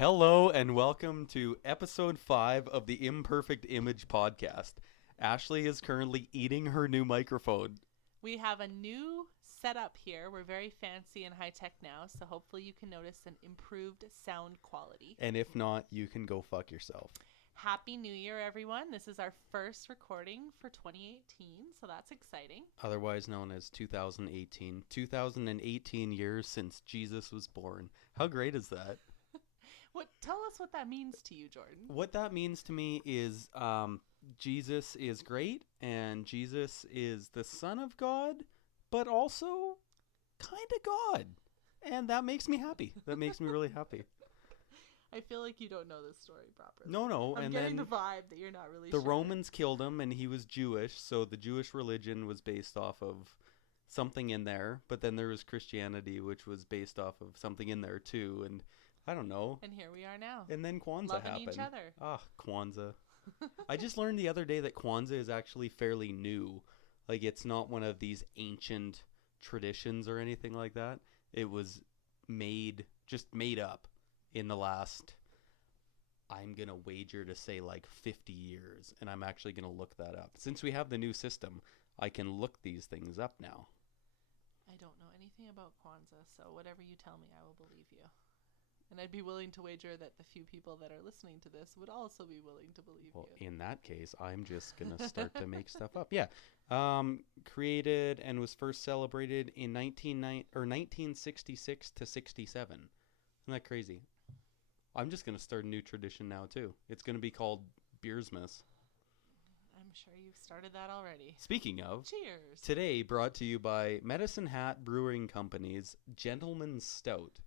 Hello and welcome to episode 5 of the Imperfect Image podcast. Ashley is currently eating her new microphone. We have a new setup here. We're very fancy and high tech now, so hopefully you can notice an improved sound quality. And if not, you can go fuck yourself. Happy New Year, everyone. This is our first recording for 2018, so that's exciting. Otherwise known as 2018. 2018 years since Jesus was born. How great is that? Tell us what that means to you, Jordan. What that means to me is Jesus is great, and Jesus is the Son of God, but also kind of God. And that makes me happy. That makes me really happy. I feel like you don't know this story properly. No. I'm and getting then the vibe that you're not really the sure. Romans killed him, and he was Jewish, so the Jewish religion was based off of something in there. But then there was Christianity, which was based off of something in there too. And I don't know. And here we are now. And then Kwanzaa Loving happened. each other. Ah, Kwanzaa. I just learned the other day that Kwanzaa is actually fairly new. Like, it's not one of these ancient traditions or anything like that. It was made up in the last, I'm going to wager to say like 50 years. And I'm actually going to look that up. Since we have the new system, I can look these things up now. I don't know anything about Kwanzaa, so whatever you tell me, I will believe you. And I'd be willing to wager that the few people that are listening to this would also be willing to believe Well, you. in that case, I'm just going to start to make stuff up. Yeah. Created and was first celebrated in 1966 to 67. Isn't that crazy? I'm just going to start a new tradition now, too. It's going to be called Beersmas. I'm sure you've started that already. Speaking of, Cheers. today brought to you by Medicine Hat Brewing Company's Gentleman's Stout.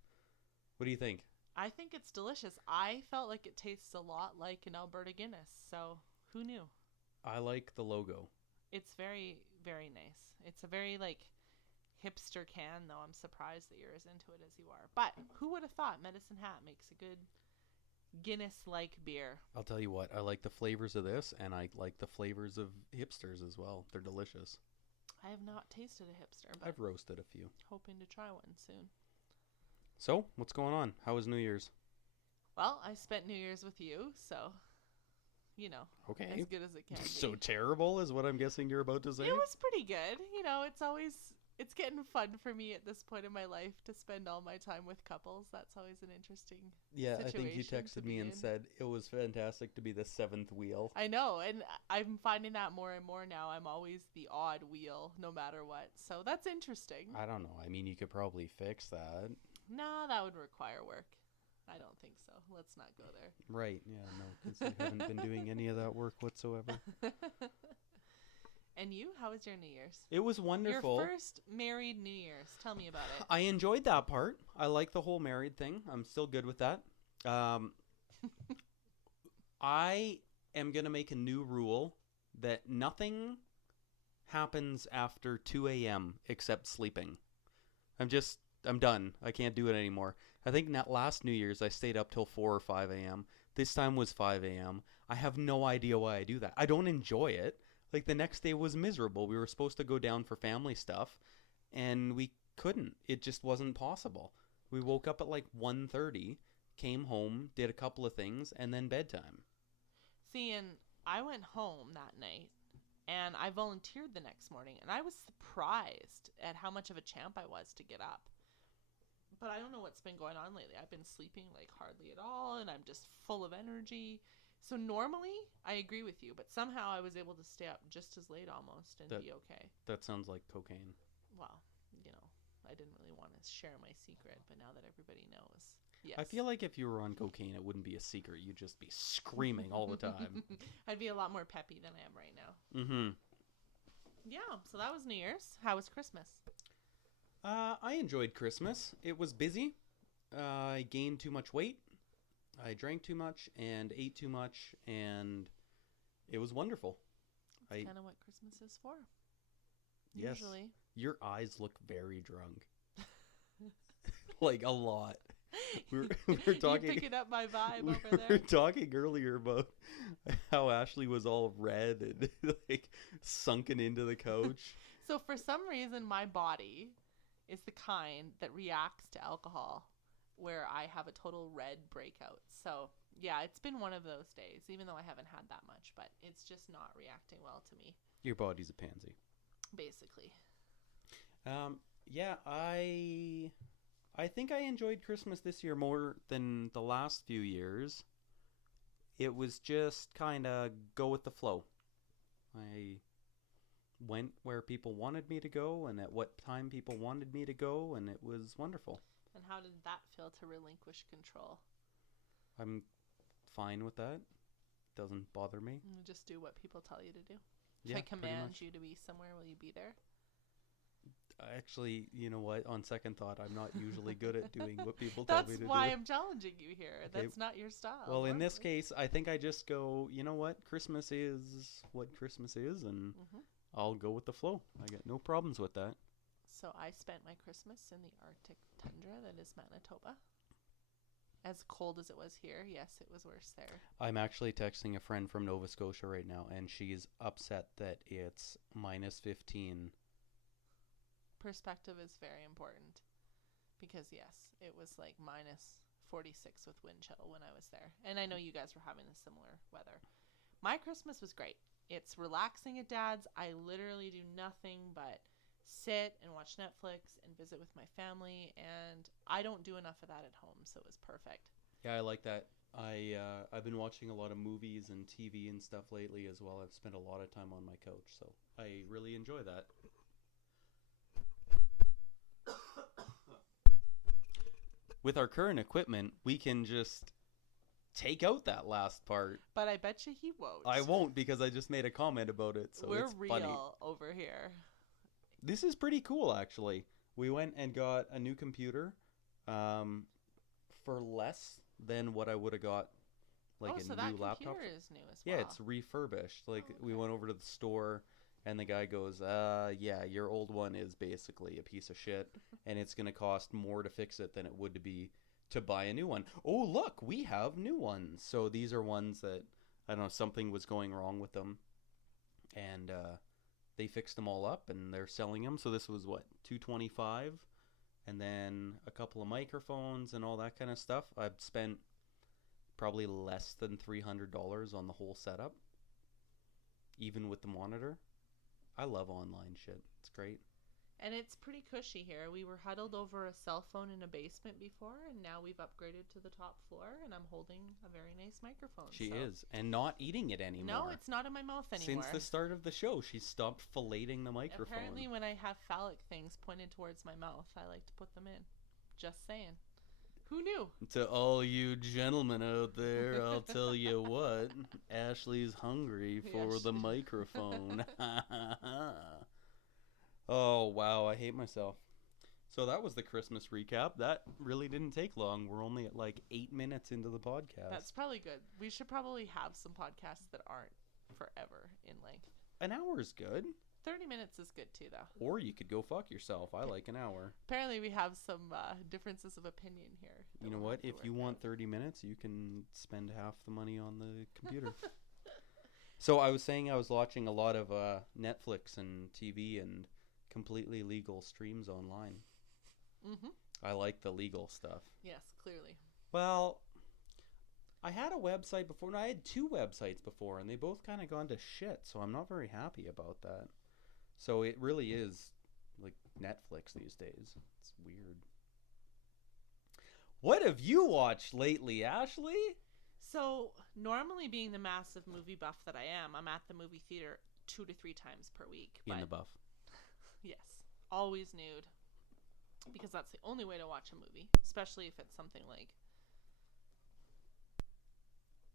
What do you think? I think it's delicious. I felt like it tastes a lot like an Alberta Guinness, so who knew? I like the logo. It's very, very nice. It's a very, hipster can, though. I'm surprised that you're as into it as you are. But who would have thought Medicine Hat makes a good Guinness-like beer? I'll tell you what, I like the flavors of this, and I like the flavors of hipsters as well. They're delicious. I have not tasted a hipster, but I've roasted a few. hoping to try one soon. So, what's going on? How was New Year's? Well, I spent New Year's with you, so, Okay. as good as it can be. So terrible is what I'm guessing you're about to say? It was pretty good. It's getting fun for me at this point in my life to spend all my time with couples. That's always an interesting Yeah, I think you situation to texted me be and in. said it was fantastic to be the seventh wheel. I know, and I'm finding that more and more now. I'm always the odd wheel, no matter what. So that's interesting. I don't know. I mean, you could probably fix that. No, that would require work. I don't think so. Let's not go there. Right. Yeah, no, because I haven't been doing any of that work whatsoever. And you? How was your New Year's? It was wonderful. Your first married New Year's. Tell me about it. I enjoyed that part. I like the whole married thing. I'm still good with that. I am going to make a new rule that nothing happens after 2 a.m. except sleeping. I'm done. I can't do it anymore. I think that last New Year's I stayed up till 4 or 5 a.m. This time was 5 a.m. I have no idea why I do that. I don't enjoy it. Like, the next day was miserable. We were supposed to go down for family stuff, and we couldn't. It just wasn't possible. We woke up at like 1:30, came home, did a couple of things, and then bedtime. See, and I went home that night, and I volunteered the next morning, and I was surprised at how much of a champ I was to get up. But I don't know what's been going on lately. I've been sleeping like hardly at all, and I'm just full of energy. So normally, I agree with you, but somehow I was able to stay up just as late almost and be okay. That sounds like cocaine. Well, I didn't really want to share my secret, but now that everybody knows, yes. I feel like if you were on cocaine, it wouldn't be a secret. You'd just be screaming all the time. I'd be a lot more peppy than I am right now. Mm-hmm. Yeah, so that was New Year's. How was Christmas? I enjoyed Christmas. It was busy. I gained too much weight. I drank too much and ate too much, and it was wonderful. That's kind of what Christmas is for. Yes. Usually. Your eyes look very drunk. Like, a lot. We were talking. You're picking up my vibe We over were there. talking earlier about how Ashley was all red and like sunken into the couch. So for some reason, my body is the kind that reacts to alcohol where I have a total red breakout. So, yeah, it's been one of those days, even though I haven't had that much, but it's just not reacting well to me, Your body's a pansy. basically. Yeah, I think I enjoyed Christmas this year more than the last few years. It was just kind of go with the flow. I went where people wanted me to go and at what time people wanted me to go, and it was wonderful. And how did that feel to relinquish control? I'm fine with that. Doesn't bother me. Just do what people tell you to do. Yeah, If I pretty command much. you to be somewhere, will you be there? Actually, you know what? On second thought, I'm not usually good at doing what people tell me That's to why do. I'm challenging you here. Okay. That's not your style. Well, in this normally. case, I think I just go, you know what? Christmas is what Christmas is, and Mhm. I'll go with the flow. I got no problems with that. So I spent my Christmas in the Arctic tundra that is Manitoba. As cold as it was here, yes, it was worse there. I'm actually texting a friend from Nova Scotia right now, and she's upset that it's minus 15. Perspective is very important because, yes, it was like minus 46 with wind chill when I was there. And I know you guys were having a similar weather. My Christmas was great. It's relaxing at Dad's. I literally do nothing but sit and watch Netflix and visit with my family, and I don't do enough of that at home, so it was perfect. Yeah, I like that. I've been watching a lot of movies and TV and stuff lately as well. I've spent a lot of time on my couch, so I really enjoy that. With our current equipment, we can just take out that last part. But I bet you he won't. I won't, because I just made a comment about it, so We're it's real funny. over here. This is pretty cool, actually. We went and got a new computer for less than what I would have got, like so a that new laptop. computer is new as well. Yeah, it's refurbished. Like, Oh, we okay. went over to the store, and the guy goes, yeah, your old one is basically a piece of shit, and it's going to cost more to fix it than it would to be to buy a new one. Oh, look, we have new ones. So these are ones that, I don't know, something was going wrong with them, and they fixed them all up, and they're selling them. So this was, what, $225, and then a couple of microphones and all that kind of stuff. I've spent probably less than $300 on the whole setup, even with the monitor. I love online shit. It's great. And it's pretty cushy here. We were huddled over a cell phone in a basement before, and now we've upgraded to the top floor, and I'm holding a very nice microphone. She so. is, and not eating it anymore. No, it's not in my mouth anymore. Since the start of the show, she stopped filleting the microphone. Apparently, when I have phallic things pointed towards my mouth, I like to put them in. Just saying. Who knew? To all you gentlemen out there, I'll tell you what. Ashley's hungry for the microphone. Oh, wow, I hate myself. So that was the Christmas recap. That really didn't take long. We're only at like 8 minutes into the podcast. That's probably good. We should probably have some podcasts that aren't forever in length. An hour is good. 30 minutes is good too, though. Or you could go fuck yourself. I like an hour. Apparently, we have some differences of opinion here. You know what? If you want 30 minutes, you can spend half the money on the computer. So I was saying I was watching a lot of Netflix and TV and completely legal streams online. Mm-hmm. I like the legal stuff. Yes, clearly. Well, I had a website before. No, I had 2 websites before, and they both kind of gone to shit, so I'm not very happy about that. So it really is like Netflix these days. It's weird. What have you watched lately, Ashley? So, normally being the massive movie buff that I am, I'm at the movie theater 2 to 3 times per week. In the buff. Yes. Always nude. Because that's the only way to watch a movie. Especially if it's something like...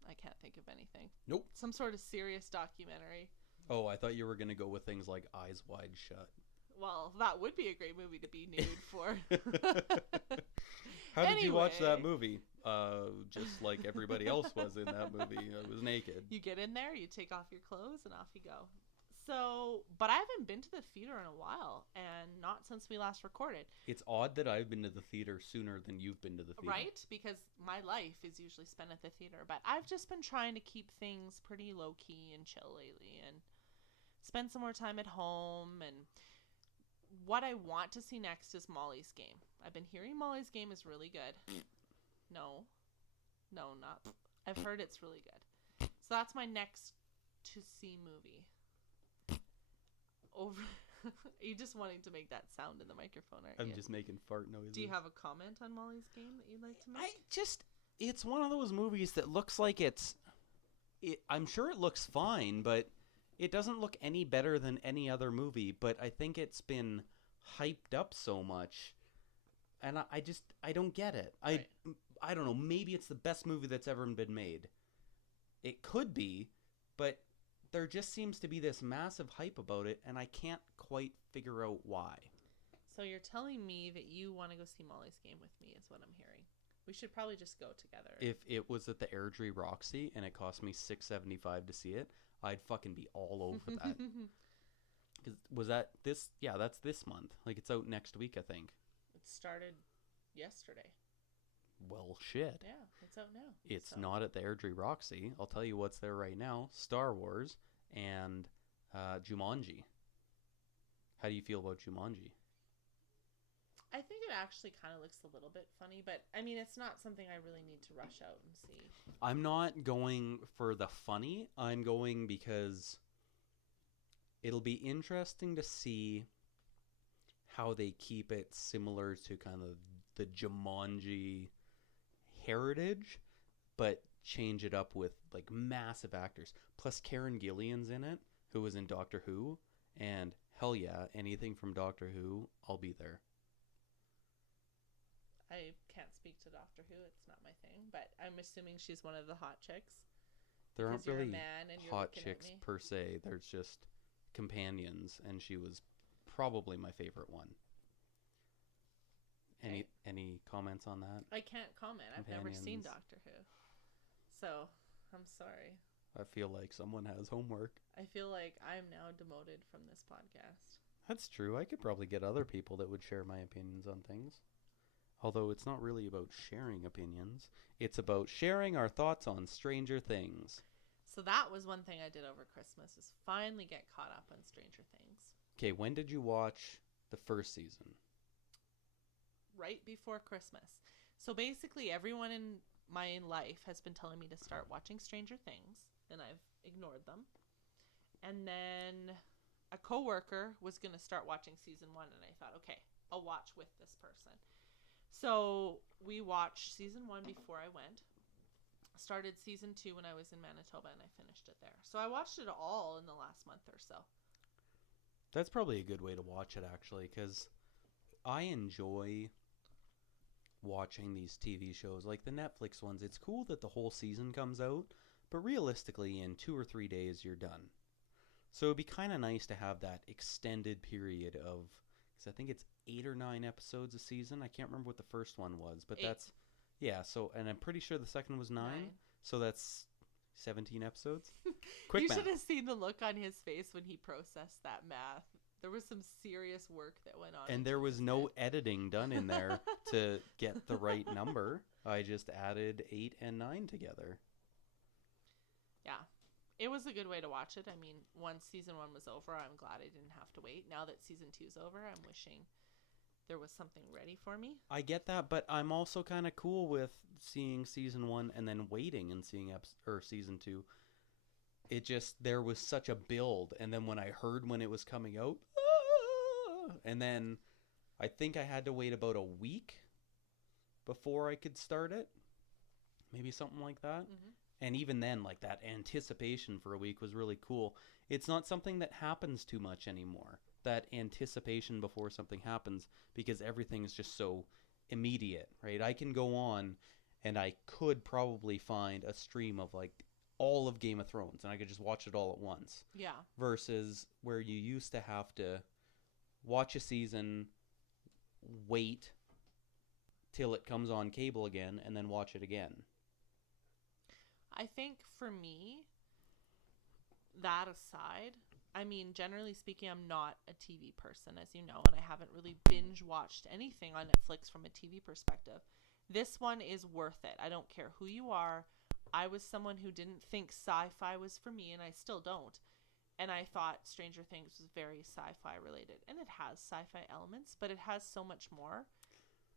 I can't think of anything. Nope. Some sort of serious documentary. Oh, I thought you were going to go with things like Eyes Wide Shut. Well, that would be a great movie to be nude for. How did you watch that Anyway. movie? Just like everybody else was in that movie. I was naked. You get in there, you take off your clothes, and off you go. So, but I haven't been to the theater in a while, and not since we last recorded. It's odd that I've been to the theater sooner than you've been to the theater. Right? Because my life is usually spent at the theater. But I've just been trying to keep things pretty low-key and chill lately and spend some more time at home. And what I want to see next is Molly's Game. I've been hearing Molly's Game is really good. No, not. I've heard it's really good. So that's my next to see movie. Over. Are you just wanting to make that sound in the microphone, aren't you? I'm just making fart noises. Do you have a comment on Molly's Game that you'd like to make? It's one of those movies that looks like I'm sure it looks fine, but it doesn't look any better than any other movie. But I think it's been hyped up so much, and I don't get it. Right. I don't know. Maybe it's the best movie that's ever been made. It could be, but there just seems to be this massive hype about it, and I can't quite figure out why. So you're telling me that you want to go see Molly's Game with me is what I'm hearing. We should probably just go together. If it was at the Airdrie Roxy and it cost me $6.75 to see it, I'd fucking be all over that. Was that this? Yeah, that's this month. Like, it's out next week, I think. It started yesterday. Well, shit. Yeah, it's out now. It's not at the Airdrie Roxy. I'll tell you what's there right now. Star Wars and Jumanji. How do you feel about Jumanji? I think it actually kind of looks a little bit funny, but I mean, it's not something I really need to rush out and see. I'm not going for the funny. I'm going because it'll be interesting to see how they keep it similar to kind of the Jumanji heritage, but change it up with like massive actors. Plus Karen Gillian's in it, who was in Doctor Who, and hell yeah, anything from Doctor Who, I'll be there. I can't speak to Doctor Who. It's not my thing, but I'm assuming she's one of the hot chicks. There aren't really hot looking chicks per se. There's just companions, and she was probably my favorite one. Okay. Any comments on that? I can't comment. I've never seen Doctor Who. So, I'm sorry. I feel like someone has homework. I feel like I'm now demoted from this podcast. That's true. I could probably get other people that would share my opinions on things. Although it's not really about sharing opinions. It's about sharing our thoughts on Stranger Things. So that was one thing I did over Christmas, is finally get caught up on Stranger Things. Okay, when did you watch the first season? Right before Christmas. So basically everyone in my life has been telling me to start watching Stranger Things, and I've ignored them. And then a coworker was going to start watching season 1, and I thought, okay, I'll watch with this person. So we watched season 1 before I went. Started season 2 when I was in Manitoba, and I finished it there. So I watched it all in the last month or so. That's probably a good way to watch it, actually, because I enjoy watching these TV shows, like the Netflix ones. It's cool that the whole season comes out, but realistically, in 2 or 3 days, you're done. So it'd be kind of nice to have that extended period of, because I think it's 8 or 9 episodes a season. I can't remember what the first one was, but 8. that's, yeah, so, and I'm pretty sure the second was 9. So that's 17 episodes. Quick math. You should have seen the look on his face when he processed that math. There was some serious work that went on. And there was no editing done in there to get the right number. I just added 8 and 9 together. Yeah. It was a good way to watch it. I mean, once season 1 was over, I'm glad I didn't have to wait. Now that season 2's over, I'm wishing there was something ready for me. I get that, but I'm also kind of cool with seeing season 1 and then waiting and seeing season 2. It just, there was such a build, and then when I heard when it was coming out, and then I think I had to wait about a week before I could start it. Maybe something like that. Mm-hmm. And even then, like, that anticipation for a week was really cool. It's not something that happens too much anymore, that anticipation before something happens, because everything is just so immediate, right? I can go on and I could probably find a stream of, like, all of Game of Thrones, and I could just watch it all at once. Yeah. Versus where you used to have to watch a season, wait till it comes on cable again, and then watch it again. I think for me, that aside, I mean, generally speaking, I'm not a TV person, as you know, and I haven't really binge watched anything on Netflix from a TV perspective. This one is worth it. I don't care who you are. I was someone who didn't think sci-fi was for me, and I still don't. And I thought Stranger Things was very sci-fi related. And it has sci-fi elements, but it has so much more.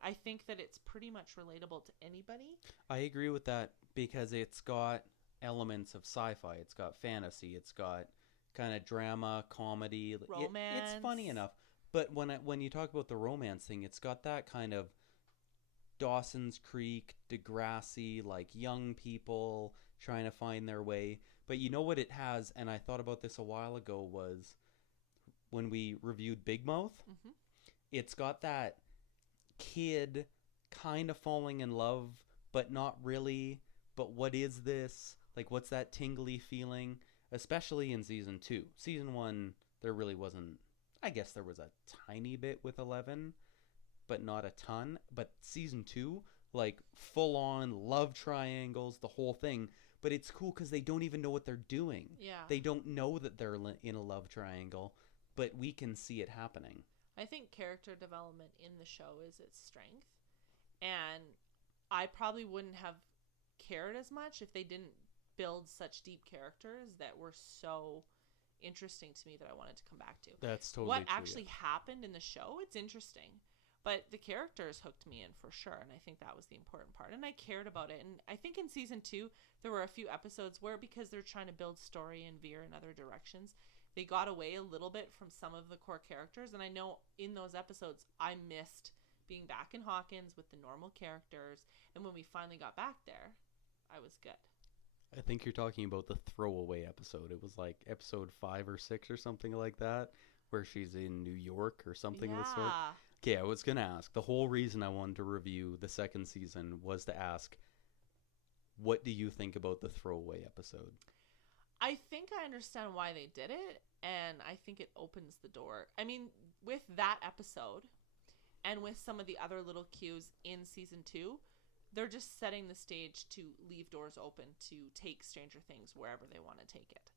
I think that it's pretty much relatable to anybody. I agree with that because it's got elements of sci-fi. It's got fantasy. It's got kind of drama, comedy. It's funny Romance. enough. But when you talk about the romance thing, it's got that kind of Dawson's Creek, Degrassi, like young people trying to find their way. But you know what it has, and I thought about this a while ago, was when we reviewed Big Mouth. Hmm. It's got that kid kind of falling in love, but not really. But what is this? Like, what's that tingly feeling? Especially in season 2. Season 1, there really wasn't. I guess there was a tiny bit with 11, but not a ton. But season 2, like, full on love triangles, the whole thing. But it's cool because they don't even know what they're doing. Yeah. They don't know that they're in a love triangle, but we can see it happening. I think character development in the show is its strength. And I probably wouldn't have cared as much if they didn't build such deep characters that were so interesting to me that I wanted to come back to. That's totally What true, actually happened in the show, it's interesting. But the characters hooked me in for sure, and I think that was the important part. And I cared about it. And I think in season 2, there were a few episodes where, because they're trying to build story and veer in other directions, they got away a little bit from some of the core characters. And I know in those episodes, I missed being back in Hawkins with the normal characters. And when we finally got back there, I was good. I think you're talking about the throwaway episode. It was like episode 5 or 6 or something like that, where she's in New York or something of the sort. Okay, I was going to ask. The whole reason I wanted to review the second season was to ask, what do you think about the throwaway episode? I think I understand why they did it, and I think it opens the door. I mean, with that episode, and with some of the other little cues in season 2, they're just setting the stage to leave doors open to take Stranger Things wherever they want to take it.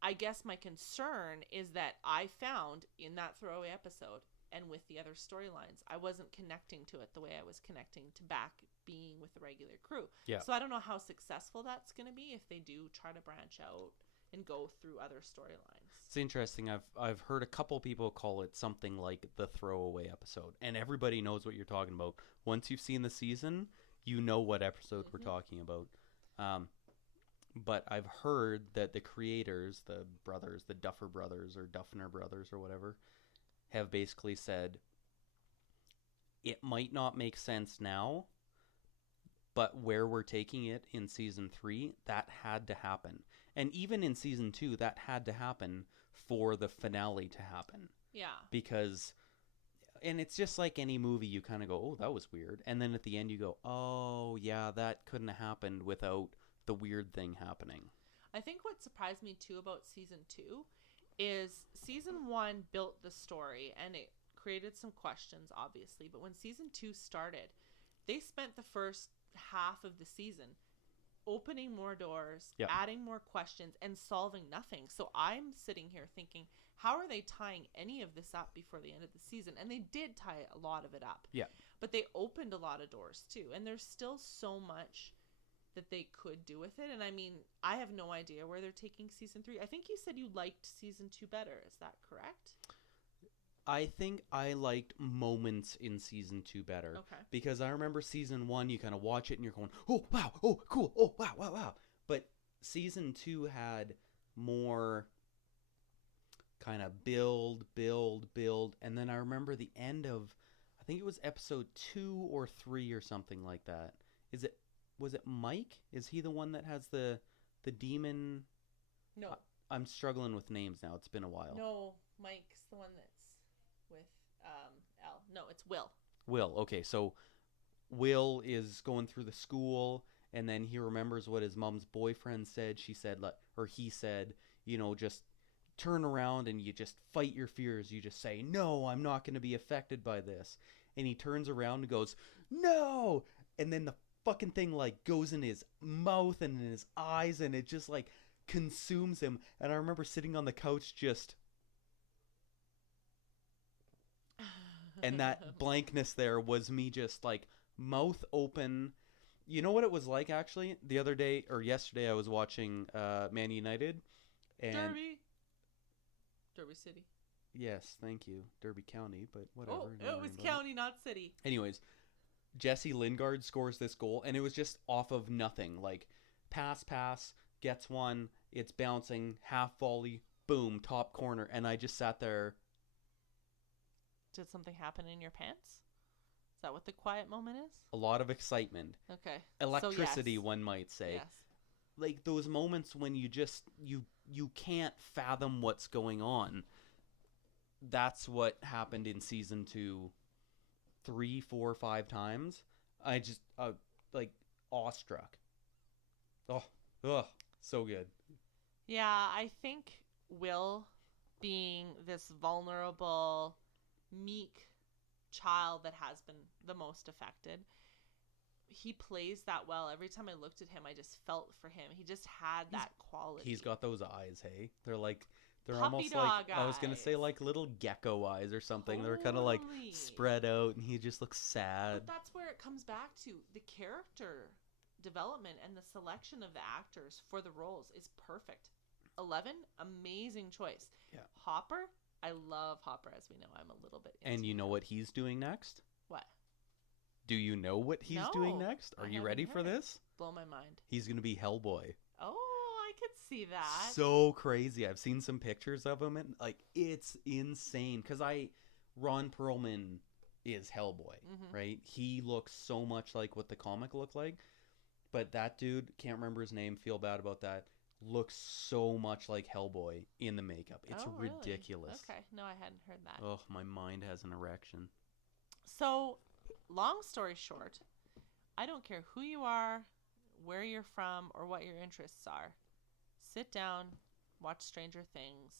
I guess my concern is that I found in that throwaway episode and with the other storylines, I wasn't connecting to it the way I was connecting to back being with the regular crew. Yeah. So I don't know how successful that's going to be if they do try to branch out and go through other storylines. It's interesting. I've heard a couple people call it something like the throwaway episode, and everybody knows what you're talking about. Once you've seen the season, you know what episode we're talking about. But I've heard that the creators, the brothers, the Duffer Brothers or Duffner Brothers or whatever, have basically said it might not make sense now, but where we're taking it in season 3, that had to happen. And even in season 2, that had to happen for the finale to happen. Yeah. Because, and it's just like any movie, you kind of go, oh, that was weird. And then at the end you go, oh, yeah, that couldn't have happened without the weird thing happening. I think what surprised me too about season 2 is season 1 built the story and it created some questions, obviously. But when season 2 started, they spent the first half of the season opening more doors, adding more questions, and solving nothing. So I'm sitting here thinking, how are they tying any of this up before the end of the season? And they did tie a lot of it up. Yeah. But they opened a lot of doors too. And there's still so much that they could do with it. And I mean, I have no idea where they're taking season 3. I think you said you liked season 2 better. Is that correct? I think I liked moments in season 2 better. Okay. Because I remember season 1, you kind of watch it and you're going, oh, wow, oh, cool, oh, wow, wow, wow. But season 2 had more kind of build. And then I remember the end of, I think it was episode 2 or 3 or something like that. Was it Mike? Is he the one that has the demon? No. I'm struggling with names now. It's been a while. No, Mike's the one that's with L. No, it's Will. Will. Okay, so Will is going through the school, and then he remembers what his mom's boyfriend said. She said, or he said, just turn around and you just fight your fears. You just say, no, I'm not going to be affected by this. And he turns around and goes, no! And then the fucking thing goes in his mouth and in his eyes, and it just consumes him. And I remember sitting on the couch just, and that blankness there was me just mouth open. You know what it was like actually? The other day or yesterday I was watching Man United and Derby City. Yes, thank you. Derby County, but whatever. Oh, it was county, not city. Anyways, Jesse Lingard scores this goal, and it was just off of nothing. Like, pass, gets one, it's bouncing, half volley, boom, top corner, and I just sat there. Did something happen in your pants? Is that what the quiet moment is? A lot of excitement. Okay. Electricity, so yes. one might say. Yes. Like, those moments when you just, you can't fathom what's going on. That's what happened in season 2 3, 4, 5 times. I just, like, awestruck. Oh, so good. Yeah, I think Will being this vulnerable, meek child that has been the most affected, he plays that well. Every time I looked at him, I just felt for him. He just had that quality. He's got those eyes, hey? They're Puppy almost dog like, I was going to say eyes. like little gecko eyes or something. They're kind of like Totally. spread out, and he just looks sad. But that's where it comes back to. The character development and the selection of the actors for the roles is perfect. 11, amazing choice. Yeah. Hopper, I love Hopper, as we know. I'm a little bit into And you know him. what he's doing next? What? Do you know what he's doing No, next? Are I you haven't ready for heard. this? Blow my mind. He's going to be Hellboy. Oh, I could see that. So crazy. I've seen some pictures of him, and like, it's insane. Because Ron Perlman is Hellboy, right? He looks so much like what the comic looked like. But that dude, can't remember his name, feel bad about that, looks so much like Hellboy in the makeup. It's Oh, really? ridiculous. Okay, no, I hadn't heard that. Oh, my mind has an erection. So, long story short, I don't care who you are, where you're from, or what your interests are. Sit down, watch Stranger Things.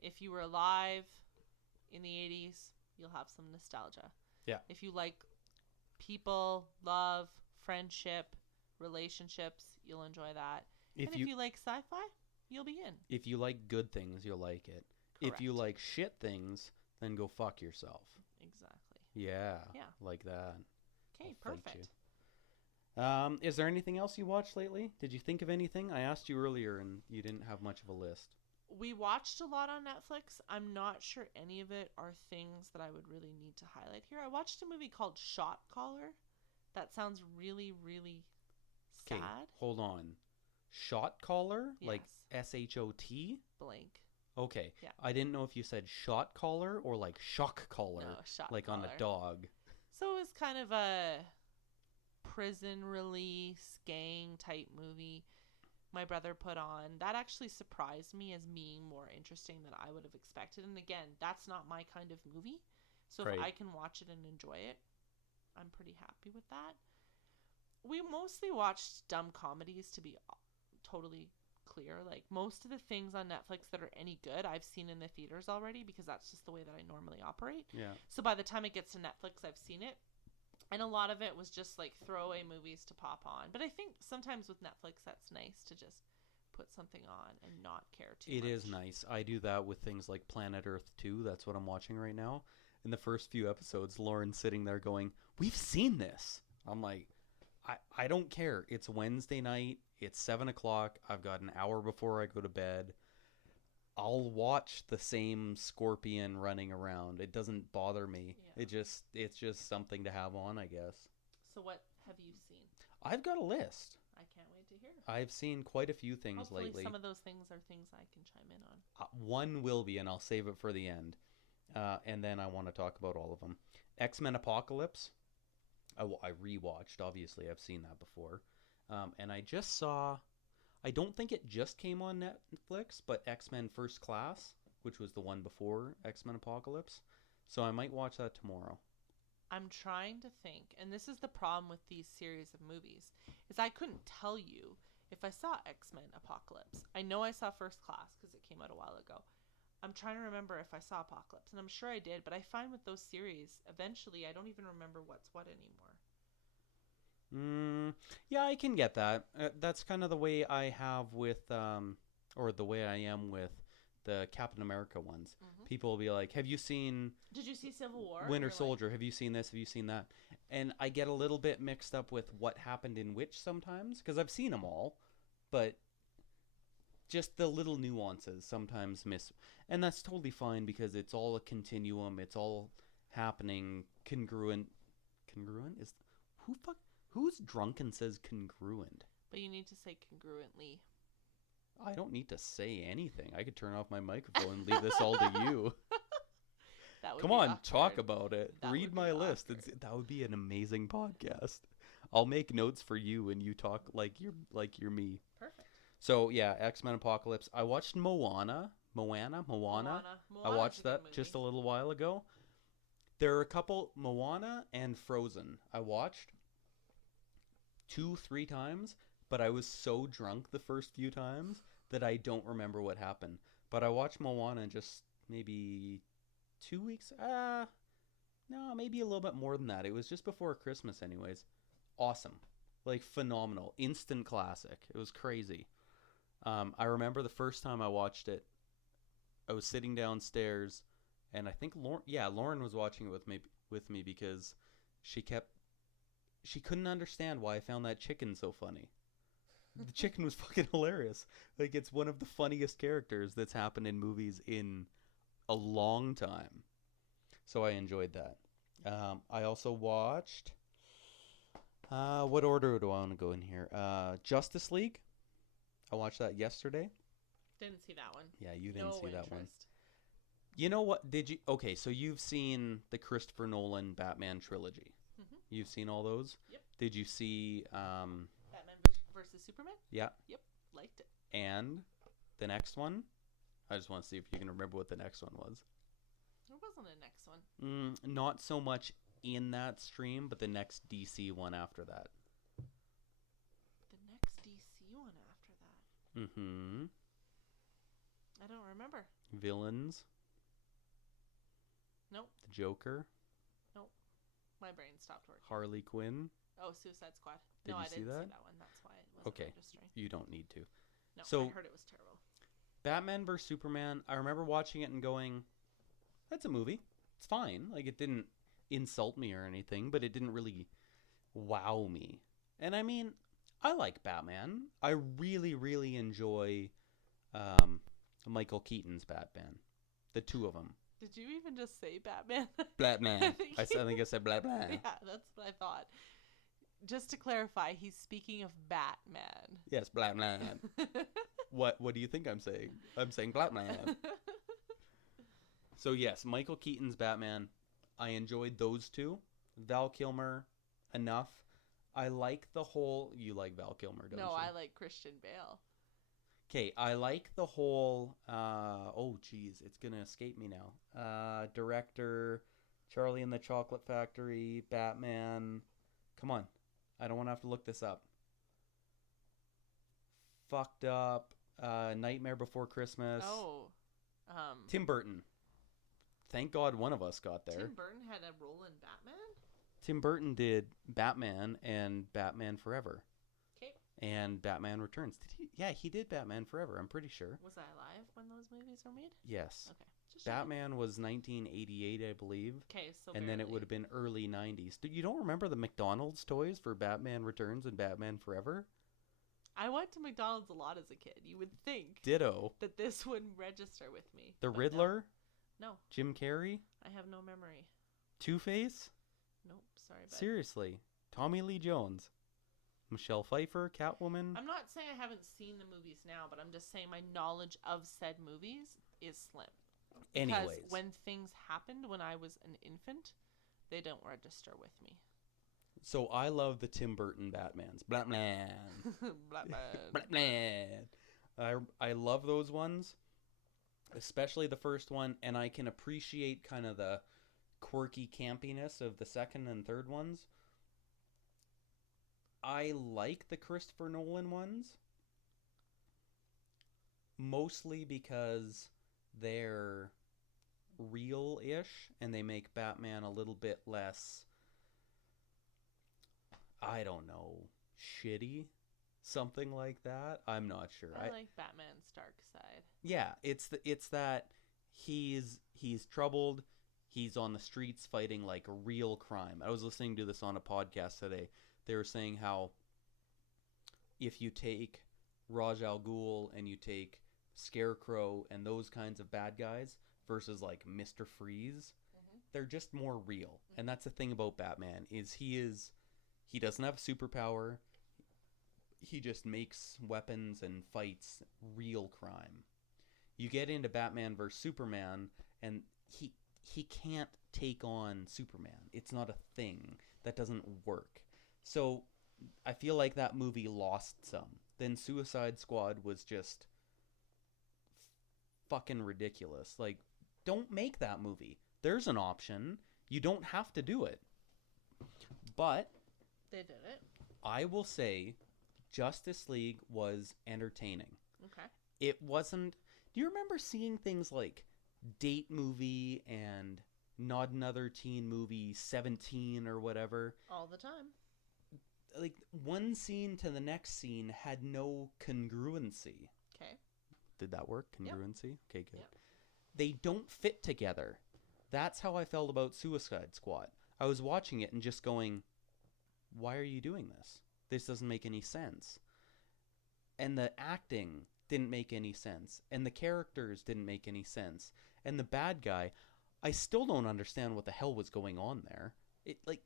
If you were alive in the 80s, you'll have some nostalgia. Yeah. If you like people, love, friendship, relationships, you'll enjoy that. If you like sci-fi, you'll be in. If you like good things, you'll like it. Correct. If you like shit things, then go fuck yourself. Exactly. Yeah. Yeah. Like that. Okay, I'll fight perfect. you. Is there anything else you watched lately? Did you think of anything? I asked you earlier and you didn't have much of a list. We watched a lot on Netflix. I'm not sure any of it are things that I would really need to highlight here. I watched a movie called Shot Caller. That sounds really, really sad. Okay, hold on. Shot caller? Like Yes. SHOT? Blank. Okay. Yeah. I didn't know if you said shot collar or like shock collar. No, Shot like Caller. on a dog. So it was kind of a prison release gang type movie my brother put on. That actually surprised me as being more interesting than I would have expected. And again, that's not my kind of movie. So Right. if I can watch it and enjoy it, I'm pretty happy with that. We mostly watched dumb comedies, to be totally clear. Like, most of the things on Netflix that are any good, I've seen in the theaters already because that's just the way that I normally operate. Yeah. So by the time it gets to Netflix, I've seen it. And a lot of it was just like throwaway movies to pop on. But I think sometimes with Netflix, that's nice to just put something on and not care too much. It is nice. I do that with things like Planet Earth 2. That's what I'm watching right now. In the first few episodes, Lauren's sitting there going, "We've seen this." I'm like, I don't care. It's Wednesday night. It's 7 o'clock. I've got an hour before I go to bed. I'll watch the same scorpion running around. It doesn't bother me. Yeah. It's just something to have on, I guess. So what have you seen? I've got a list. I can't wait to hear. I've seen quite a few things Hopefully lately. some of those things are things I can chime in on. One will be, and I'll save it for the end. And then I want to talk about all of them. X-Men Apocalypse. I rewatched. Obviously, I've seen that before. And I just saw... I don't think it just came on Netflix, but X-Men First Class, which was the one before X-Men Apocalypse. So I might watch that tomorrow. I'm trying to think, and this is the problem with these series of movies, is I couldn't tell you if I saw X-Men Apocalypse. I know I saw First Class because it came out a while ago. I'm trying to remember if I saw Apocalypse, and I'm sure I did, but I find with those series, eventually I don't even remember what's what anymore. Yeah, I can get that. That's kind of the way I have with, or the way I am with the Captain America ones. Mm-hmm. People will be like, "Have you seen Did you see Civil War? Winter You're Soldier? Have you seen this? Have you seen that?" And I get a little bit mixed up with what happened in which sometimes, because I've seen them all, but just the little nuances sometimes miss. And that's totally fine because it's all a continuum. It's all happening congruent? Who's drunk and says congruent? But you need to say congruently. I don't need to say anything. I could turn off my microphone and leave this all to you. That would Come be on, awkward. talk about it. That Read would my be list. awkward. That would be an amazing podcast. I'll make notes for you and you talk like you're me. Perfect. So yeah, X-Men Apocalypse. I watched Moana. Moana. I watched that just a little while ago. There are a couple, Moana and Frozen. I watched 2-3 times, but I was so drunk the first few times that I don't remember what happened. But I watched Moana just maybe 2 weeks. No, maybe a little bit more than that. It was just before Christmas, anyways. Awesome, like phenomenal, instant classic. It was crazy. I remember the first time I watched it. I was sitting downstairs, and I think Lauren was watching it with me because she couldn't understand why I found that chicken so funny. The chicken was fucking hilarious. Like, it's one of the funniest characters that's happened in movies in a long time. So I enjoyed that. I also watched, what order do I want to go in here? Justice League. I watched that yesterday. Didn't see that one. Yeah, you didn't see that one. interest. You know what? Okay, so you've seen the Christopher Nolan Batman trilogy. Mhm. You've seen all those? Yep. Did you see, Batman versus Superman? yeah, Liked it. and the next one? I just want to see if you can remember what the next one was. There wasn't a next one. Not so much in that stream, but the next DC one after that. The next DC one after that. Mm-hmm. I don't remember. Villains. Nope. The Joker. My brain stopped working. Harley Quinn. Oh, Suicide Squad. Did No, you I see didn't that? see that one. That's why it wasn't Okay. registering. You don't need to. No, So- I heard it was terrible. Batman vs. Superman, I remember watching it and going, that's a movie. It's fine. Like, it didn't insult me or anything, but it didn't really wow me. And I mean, I like Batman. I really, really enjoy Michael Keaton's Batman. The two of them. Did you even just say Batman? Batman. I think I said Batman. Yeah, that's what I thought. Just to clarify, he's speaking of Batman. Yes, Batman. What do you think I'm saying? I'm saying Batman. So yes, Michael Keaton's Batman. I enjoyed those two. Val Kilmer, enough. I like the whole... You like Val Kilmer, don't you? No, I like Christian Bale. Okay, I like the whole... oh, geez, it's going to escape me now. Director, Charlie and the Chocolate Factory, Batman. Come on. I don't want to have to look this up. Fucked Up, Nightmare Before Christmas. Oh. Tim Burton. Thank God one of us got there. Tim Burton had a role in Batman? Tim Burton did Batman and Batman Forever. Okay. And Batman Returns. Did he? Yeah, he did Batman Forever, I'm pretty sure. Was I alive when those movies were made? Yes. Okay. Just checking. Batman was 1988, I believe. Okay, so And then it would have been early 90s. You don't remember the McDonald's toys for Batman Returns and Batman Forever? I went to McDonald's a lot as a kid. You would think Ditto. that this would register with me. The but Riddler? No. Jim Carrey? I have no memory. Two-Face? Nope, sorry, but Seriously. Tommy Lee Jones? Michelle Pfeiffer? Catwoman? I'm not saying I haven't seen the movies now, but I'm just saying my knowledge of said movies is slim. Because Anyways. when things happened when I was an infant, they don't register with me. So I love the Tim Burton Batmans. Batman. Batman. Batman. I love those ones, especially the first one, and I can appreciate kind of the quirky campiness of the second and third ones. I like the Christopher Nolan ones, mostly because they're real-ish, and they make Batman a little bit less, I don't know, shitty, something like that. I'm not sure. I like Batman's dark side. Yeah, it's that he's troubled. He's on the streets fighting like real crime. I was listening to this on a podcast today. They were saying how if you take Ra's al Ghul and you take Scarecrow and those kinds of bad guys versus like Mr. Freeze, they're just more real. And that's the thing about Batman is he doesn't have a superpower. He just makes weapons and fights real crime. You get into Batman vs Superman, and he can't take on Superman. It's not a thing. That doesn't work. So I feel like that movie lost some. Then Suicide Squad was just fucking ridiculous. Like, don't make that movie. There's an option. You don't have to do it. But They did it. I will say Justice League was entertaining. Okay. It wasn't... Do you remember seeing things like Date Movie and Not Another Teen Movie 17 or whatever? All the time. Like, one scene to the next scene had no congruency. Okay. Did that work? Yep. Congruency? Okay, good. Yep. They don't fit together. That's how I felt about Suicide Squad. I was watching it and just going, why are you doing this? This doesn't make any sense. And the acting didn't make any sense. And the characters didn't make any sense. And the bad guy, I still don't understand what the hell was going on there.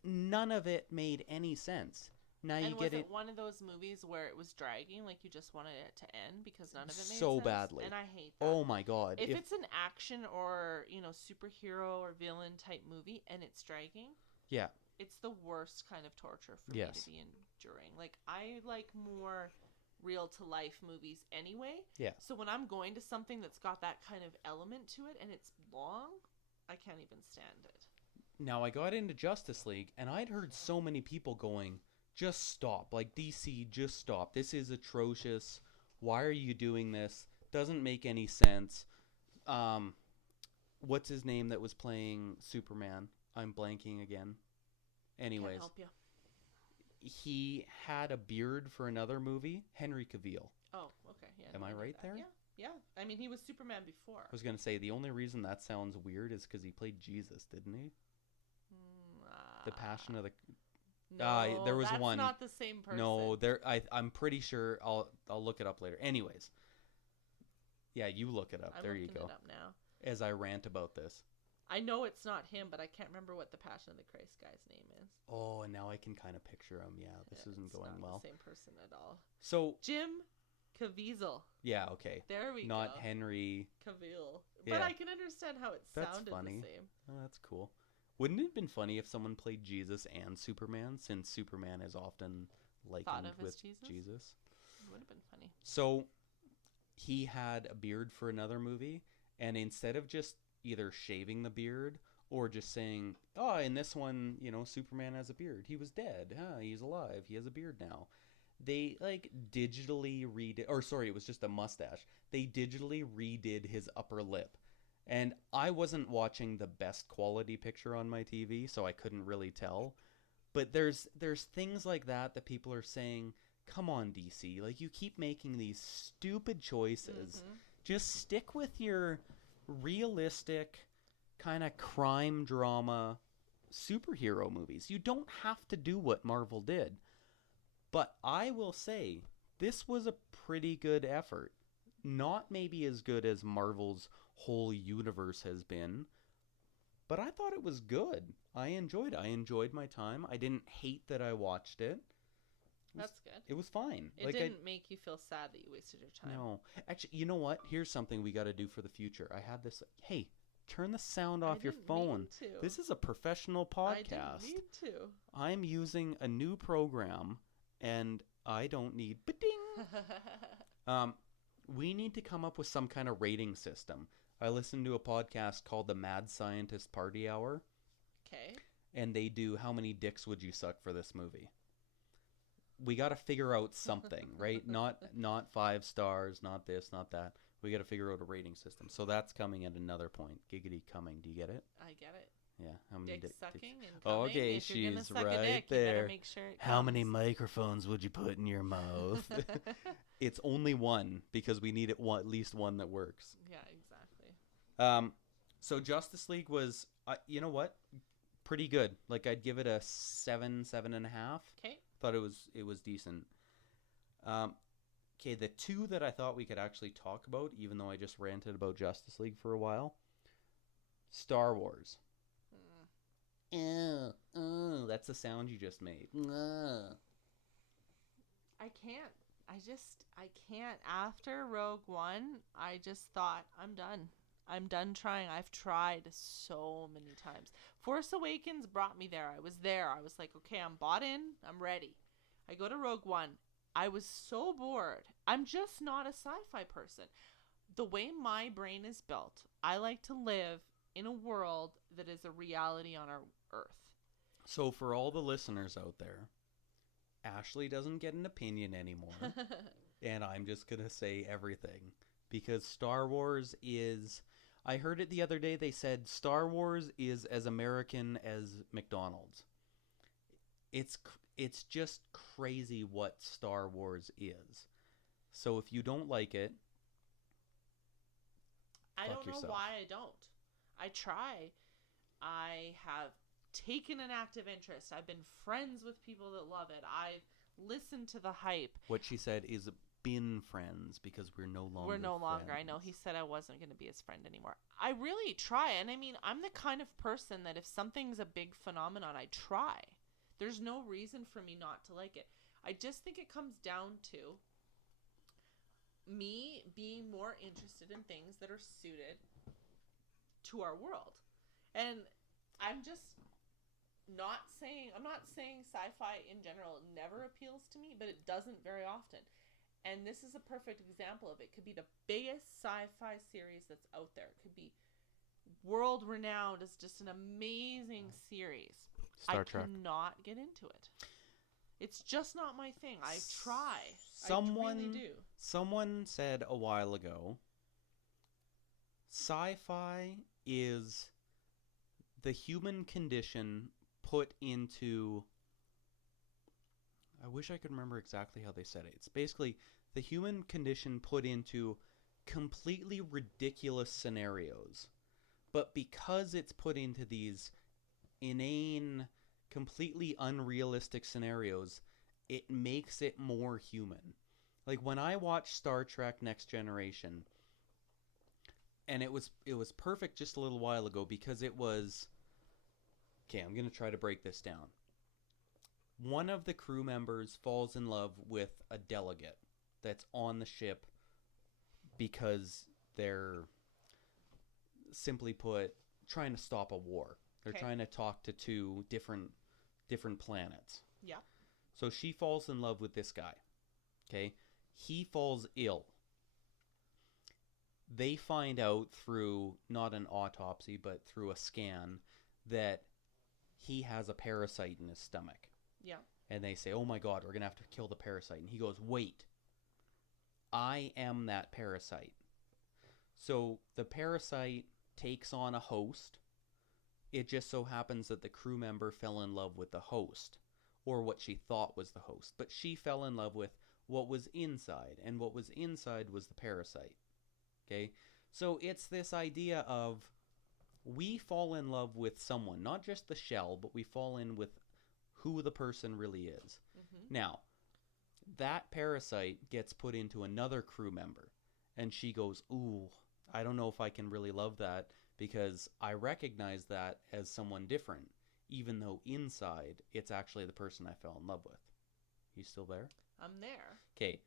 None of it made any sense. Now you And get was it it one of those movies where it was dragging, like you just wanted it to end because none of it made so sense? badly. And I hate that. Oh my god. If it's an action or, superhero or villain type movie and it's dragging, Yeah. it's the worst kind of torture for me Yes. to be enduring. Like, I like more real to life movies anyway. Yeah. So when I'm going to something that's got that kind of element to it and it's long, I can't even stand it. Now I got into Justice League and I'd heard so many people going, just stop. Like, DC, just stop. This is atrocious. Why are you doing this? Doesn't make any sense. What's his name that was playing Superman? I'm blanking again. Anyways, Can't help you. he had a beard for another movie, Henry Cavill. Oh, okay. Yeah. Am no, I knew right that. there? Yeah. Yeah. I mean, he was Superman before. I was going to say, the only reason that sounds weird is because he played Jesus, didn't he? The Passion of the... No, there was that's one. not the same person. No, I'm pretty sure. I'll look it up later. Anyways, yeah, you look it up. I'm there you looking go. it up now. As I rant about this. I know it's not him, but I can't remember what the Passion of the Christ guy's name is. Oh, and now I can kind of picture him. Yeah, this isn't It's going not well. the same person at all. So Jim Caviezel. yeah, okay, There we not go. Henry. Cavill. Yeah. But I can understand how it That's sounded funny. the same. Oh, that's cool. Wouldn't it have been funny if someone played Jesus and Superman, since Superman is often likened of as with Jesus? It would have been funny. So he had a beard for another movie, and instead of just either shaving the beard or just saying, oh, in this one, Superman has a beard. He was dead. He's alive. He has a beard now. They digitally it was just a mustache. They digitally redid his upper lip. And I wasn't watching the best quality picture on my TV, so I couldn't really tell. But there's things like that people are saying, come on, DC, you keep making these stupid choices. Mhm. Just stick with your realistic kind of crime drama superhero movies. You don't have to do what Marvel did. But I will say, this was a pretty good effort. Not maybe as good as Marvel's whole universe has been, but I thought it was good. I enjoyed it. I enjoyed my time. I didn't hate that I watched it. That's good. It was fine. It didn't make you feel sad that you wasted your time. No. Actually, you know what? Here's something we got to do for the future. I had this. Hey, turn the sound off your phone. This is a professional podcast. I didn't need to. I'm using a new program, and I don't need... Ba-ding! We need to come up with some kind of rating system. I listened to a podcast called the Mad Scientist Party Hour. Okay. And they do how many dicks would you suck for this movie? We got to figure out something, right? Not 5 stars, not this, not that. We got to figure out a rating system. So that's coming at another point. Giggity coming. Do you get it? I get it. Yeah. How many Dick sucking and Oh, coming. okay, If you're gonna she's suck a right dick, you there. better make sure it How many comes. microphones would you put in your mouth? It's only one because we need at least one that works. Yeah, exactly. So Justice League was, you know what? Pretty good. I'd give it a 7.5. Okay. Thought it was decent. Okay, the two that I thought we could actually talk about, even though I just ranted about Justice League for a while, Star Wars. Ew, that's the sound you just made. I can't. I can't. After Rogue One, I just thought, I'm done. I'm done trying. I've tried so many times. Force Awakens brought me there. I was there. I was like, okay, I'm bought in. I'm ready. I go to Rogue One. I was so bored. I'm just not a sci-fi person. The way my brain is built, I like to live in a world that is a reality on our Earth. So for all the listeners out there, Ashley doesn't get an opinion anymore. And I'm just going to say everything. Because Star Wars is... I heard it the other day. They said Star Wars is as American as McDonald's. It's just crazy what Star Wars is. So if you don't like it, I fuck don't know yourself. why I don't. I try. I have taken an active interest. I've been friends with people that love it. I've listened to the hype. What she said is been friends because we're no longer I friends. know. He said I wasn't going to be his friend anymore. I really try. And I mean, I'm the kind of person that if something's a big phenomenon, I try. There's no reason for me not to like it. I just think it comes down to me being more interested in things that are suited to our world. And I'm not saying sci-fi in general never appeals to me, but it doesn't very often. And this is a perfect example of it. It could be the biggest sci-fi series that's out there. It could be world renowned as just an amazing series. Star Trek. I cannot get into it. It's just not my thing. I try. I really do. Someone said a while ago, sci-fi is the human condition put into... I wish I could remember exactly how they said it. It's basically the human condition put into completely ridiculous scenarios. But because it's put into these inane, completely unrealistic scenarios, it makes it more human. Like when I watched Star Trek Next Generation, and it was perfect just a little while ago because it was... Okay, I'm going to try to break this down. One of the crew members falls in love with a delegate that's on the ship because they're, simply put, trying to stop a war. They're trying to talk to two different planets. Yeah. So she falls in love with this guy. Okay? He falls ill. They find out through, not an autopsy, but through a scan, that he has a parasite in his stomach. Yeah. And they say, oh my God, we're going to have to kill the parasite. And he goes, wait, I am that parasite. So the parasite takes on a host. It just so happens that the crew member fell in love with the host, or what she thought was the host. But she fell in love with what was inside, and what was inside was the parasite. Okay? So it's this idea of we fall in love with someone, not just the shell, but we fall in with who the person really is. Mm-hmm. Now, that parasite gets put into another crew member, and she goes, ooh, I don't know if I can really love that because I recognize that as someone different, even though inside it's actually the person I fell in love with. You still there? I'm there. Okay.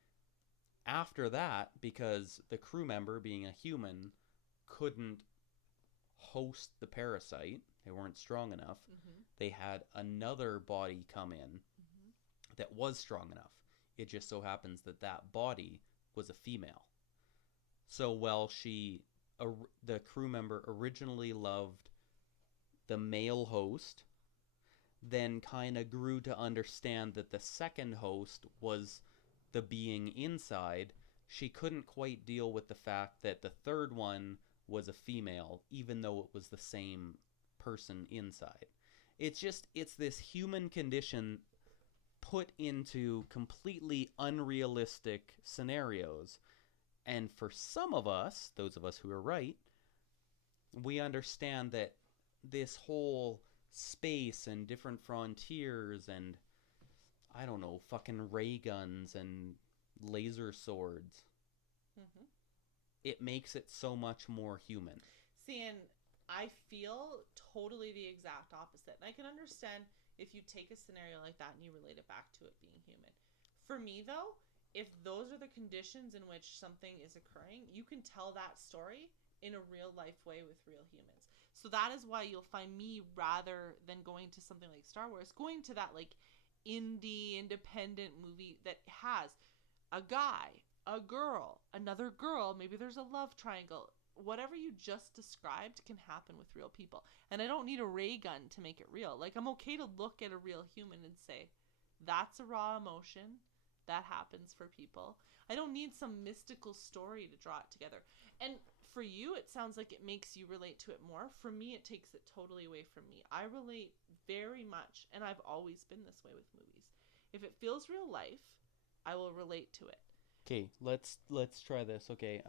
After that, because the crew member, being a human, couldn't host the parasite, they weren't strong enough, mm-hmm. They had another body come in mm-hmm. that was strong enough. It just so happens that that body was a female. So while the crew member originally loved the male host, then kind of grew to understand that the second host was the being inside, she couldn't quite deal with the fact that the third one was a female, even though it was the same person inside. It's this human condition put into completely unrealistic scenarios. And for some of us, those of us who are right, we understand that this whole space and different frontiers and, I don't know, fucking ray guns and laser swords, mm-hmm. It makes it so much more human. See, and I feel totally the exact opposite. And I can understand if you take a scenario like that and you relate it back to it being human. For me, though, if those are the conditions in which something is occurring, you can tell that story in a real life way with real humans. So that is why you'll find me, rather than going to something like Star Wars, going to that like indie independent movie that has a guy, a girl, another girl, maybe there's a love triangle. Whatever you just described can happen with real people. And I don't need a ray gun to make it real. Like, I'm okay to look at a real human and say, that's a raw emotion. That happens for people. I don't need some mystical story to draw it together. And for you, it sounds like it makes you relate to it more. For me, it takes it totally away from me. I relate very much, and I've always been this way with movies. If it feels real life, I will relate to it. Okay, let's try this. Okay,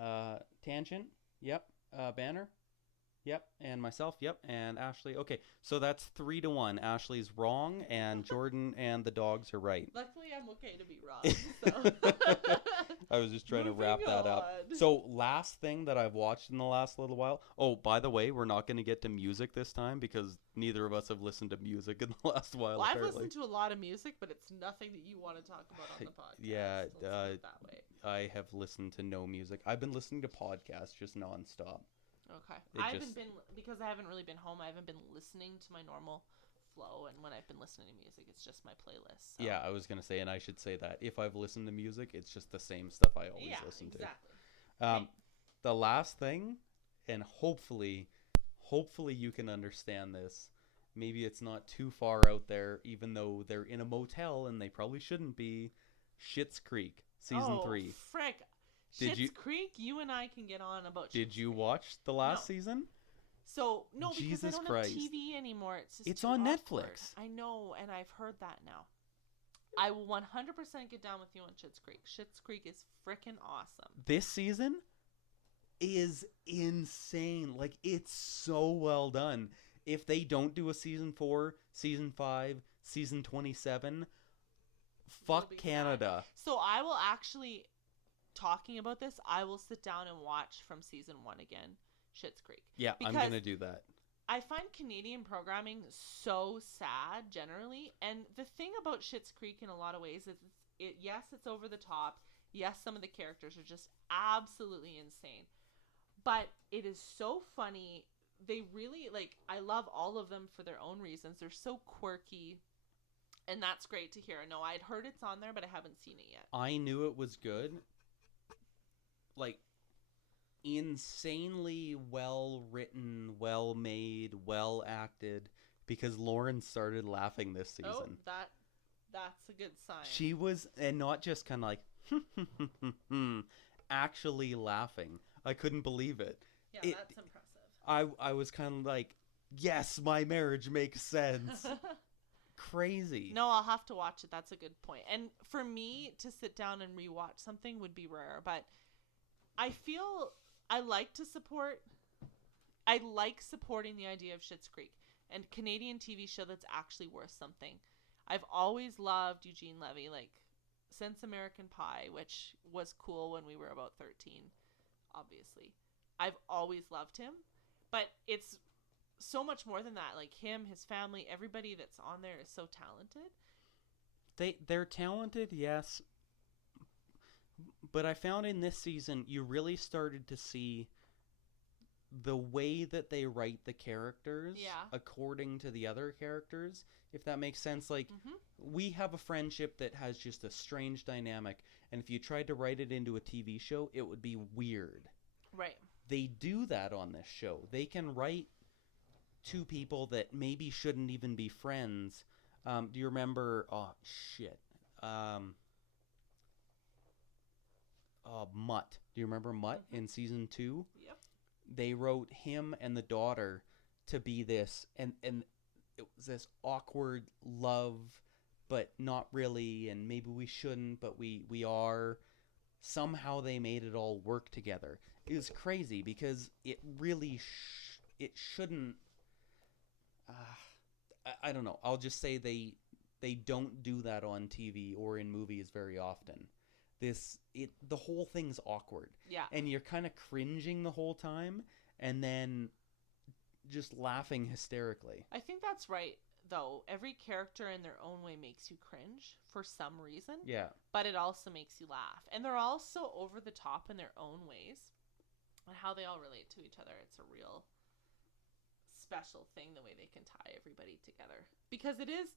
Tangent. Yep. Banner. Yep. And myself. Yep. And Ashley. Okay, so that's 3-1. Ashley's wrong, and Jordan and the dogs are right. Luckily, I'm okay to be wrong. So. I was just trying to wrap that up. So, last thing that I've watched in the last little while. Oh, by the way, we're not going to get to music this time because neither of us have listened to music in the last while. Well, apparently. I've listened to a lot of music, but it's nothing that you want to talk about on the podcast. Yeah, Let's put it that way. I have listened to no music. I've been listening to podcasts just nonstop. Okay. I haven't been, because I haven't really been home, I haven't been listening to my normal flow, and when I've been listening to music, it's just my playlist. So. Yeah, I was going to say, and I should say that if I've listened to music, it's just the same stuff I always listen to. Exactly. Okay. The last thing, and hopefully you can understand this. Maybe it's not too far out there, even though they're in a motel and they probably shouldn't be. Schitt's Creek, season 3. Frick. Schitt's Creek, you and I can get on about Schitt's Did you Creek. watch the last season? So, no, because Jesus I don't Christ. have TV anymore. It's on awkward. Netflix. I know, and I've heard that now. I will 100% get down with you on Schitt's Creek. Schitt's Creek is freaking awesome. This season is insane. Like, it's so well done. If they don't do a season 4, season 5, season 27, fuck Canada. Sad. So I will actually, talking about this, I will sit down and watch from season 1 again, Schitt's Creek. Yeah, I'm going to do that. I find Canadian programming so sad generally, and the thing about Schitt's Creek in a lot of ways is yes, it's over the top. Yes, some of the characters are just absolutely insane. But it is so funny. They really, like, I love all of them for their own reasons. They're so quirky, and that's great to hear. No, I'd heard it's on there, but I haven't seen it yet. I knew it was good. Like, insanely well written, well made, well acted, because Lauren started laughing this season. Oh, that's a good sign. She was, and not just kind of like actually laughing. I couldn't believe it. Yeah, that's impressive. I was kind of like, yes, my marriage makes sense. Crazy. No, I'll have to watch it. That's a good point. And for me to sit down and rewatch something would be rare, but I feel I like supporting the idea of Schitt's Creek and Canadian TV show that's actually worth something. I've always loved Eugene Levy, like, since American Pie, which was cool when we were about 13, obviously. I've always loved him, but it's so much more than that. Like, him, his family, everybody that's on there is so talented. They're talented, yes. But I found in this season, you really started to see the way that they write the characters according to the other characters, if that makes sense. Like, we have a friendship that has just a strange dynamic, and if you tried to write it into a TV show, it would be weird. Right. They do that on this show. They can write two people that maybe shouldn't even be friends. Do you remember... Oh, shit. Mutt. Do you remember Mutt in season 2? Yep. They wrote him and the daughter to be this, and it was this awkward love, but not really, and maybe we shouldn't, but we are. Somehow they made it all work together. It was crazy because it really it shouldn't. I don't know. I'll just say they don't do that on TV or in movies very often. The whole thing's awkward. Yeah. And you're kind of cringing the whole time, and then just laughing hysterically. I think that's right, though. Every character in their own way makes you cringe for some reason, Yeah. but it also makes you laugh. And they're all so over the top in their own ways, and how they all relate to each other. It's a real special thing, the way they can tie everybody together. Because it is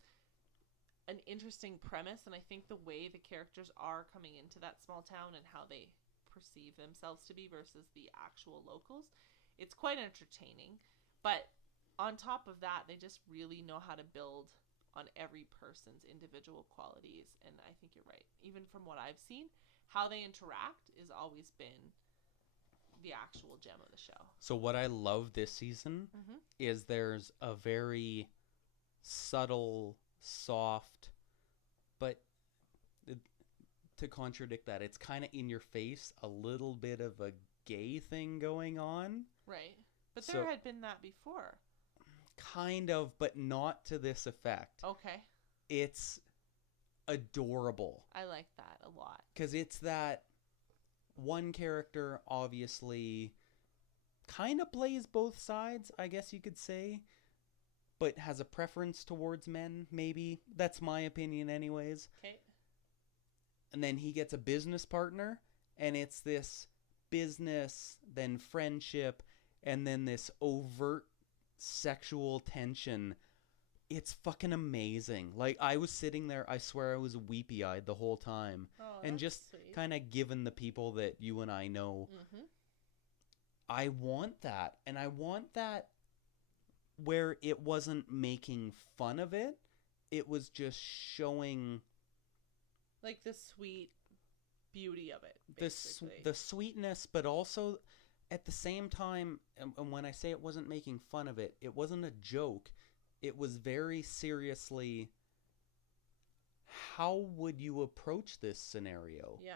an interesting premise, and I think the way the characters are coming into that small town and how they perceive themselves to be versus the actual locals, it's quite entertaining. But on top of that, they just really know how to build on every person's individual qualities. And I think you're right. Even from what I've seen, how they interact has always been the actual gem of the show. So what I love this season is there's a very subtle, soft, but to contradict that, it's kind of in your face, a little bit of a gay thing going on. Right. But there had been that before. Kind of, but not to this effect. Okay. It's adorable. I like that a lot. Because it's that one character obviously kind of plays both sides, I guess you could say, but has a preference towards men, maybe. That's my opinion anyways. Okay. And then he gets a business partner, and it's this business, then friendship, and then this overt sexual tension. It's fucking amazing. Like, I was sitting there, I swear I was weepy-eyed the whole time. Oh, and just kind of given the people that you and I know, I want that. And I want that where it wasn't making fun of it. It was just showing... like the sweet beauty of it, basically. The sweetness, but also at the same time, and when I say it wasn't making fun of it, it wasn't a joke. It was very seriously, how would you approach this scenario? Yeah.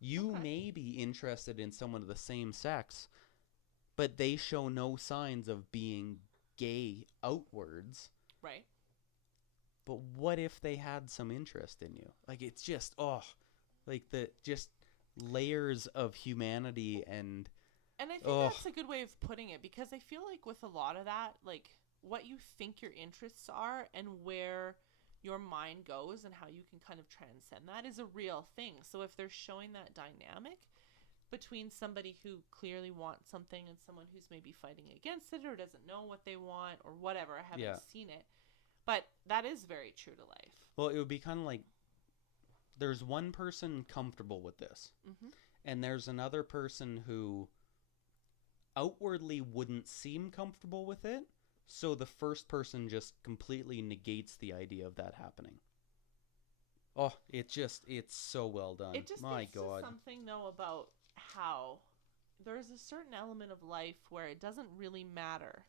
You may be interested in someone of the same sex, but they show no signs of being gay outwards. Right. But what if they had some interest in you? Like, it's just, like the just layers of humanity and I think that's a good way of putting it, because I feel like with a lot of that, like what you think your interests are and where your mind goes and how you can kind of transcend that is a real thing. So if they're showing that dynamic between somebody who clearly wants something and someone who's maybe fighting against it or doesn't know what they want or whatever, I haven't seen it. But that is very true to life. Well, it would be kind of like there's one person comfortable with this, and there's another person who outwardly wouldn't seem comfortable with it, so the first person just completely negates the idea of that happening. Oh, it's so well done. It just My gets God. to something, though, about how there's a certain element of life where it doesn't really matter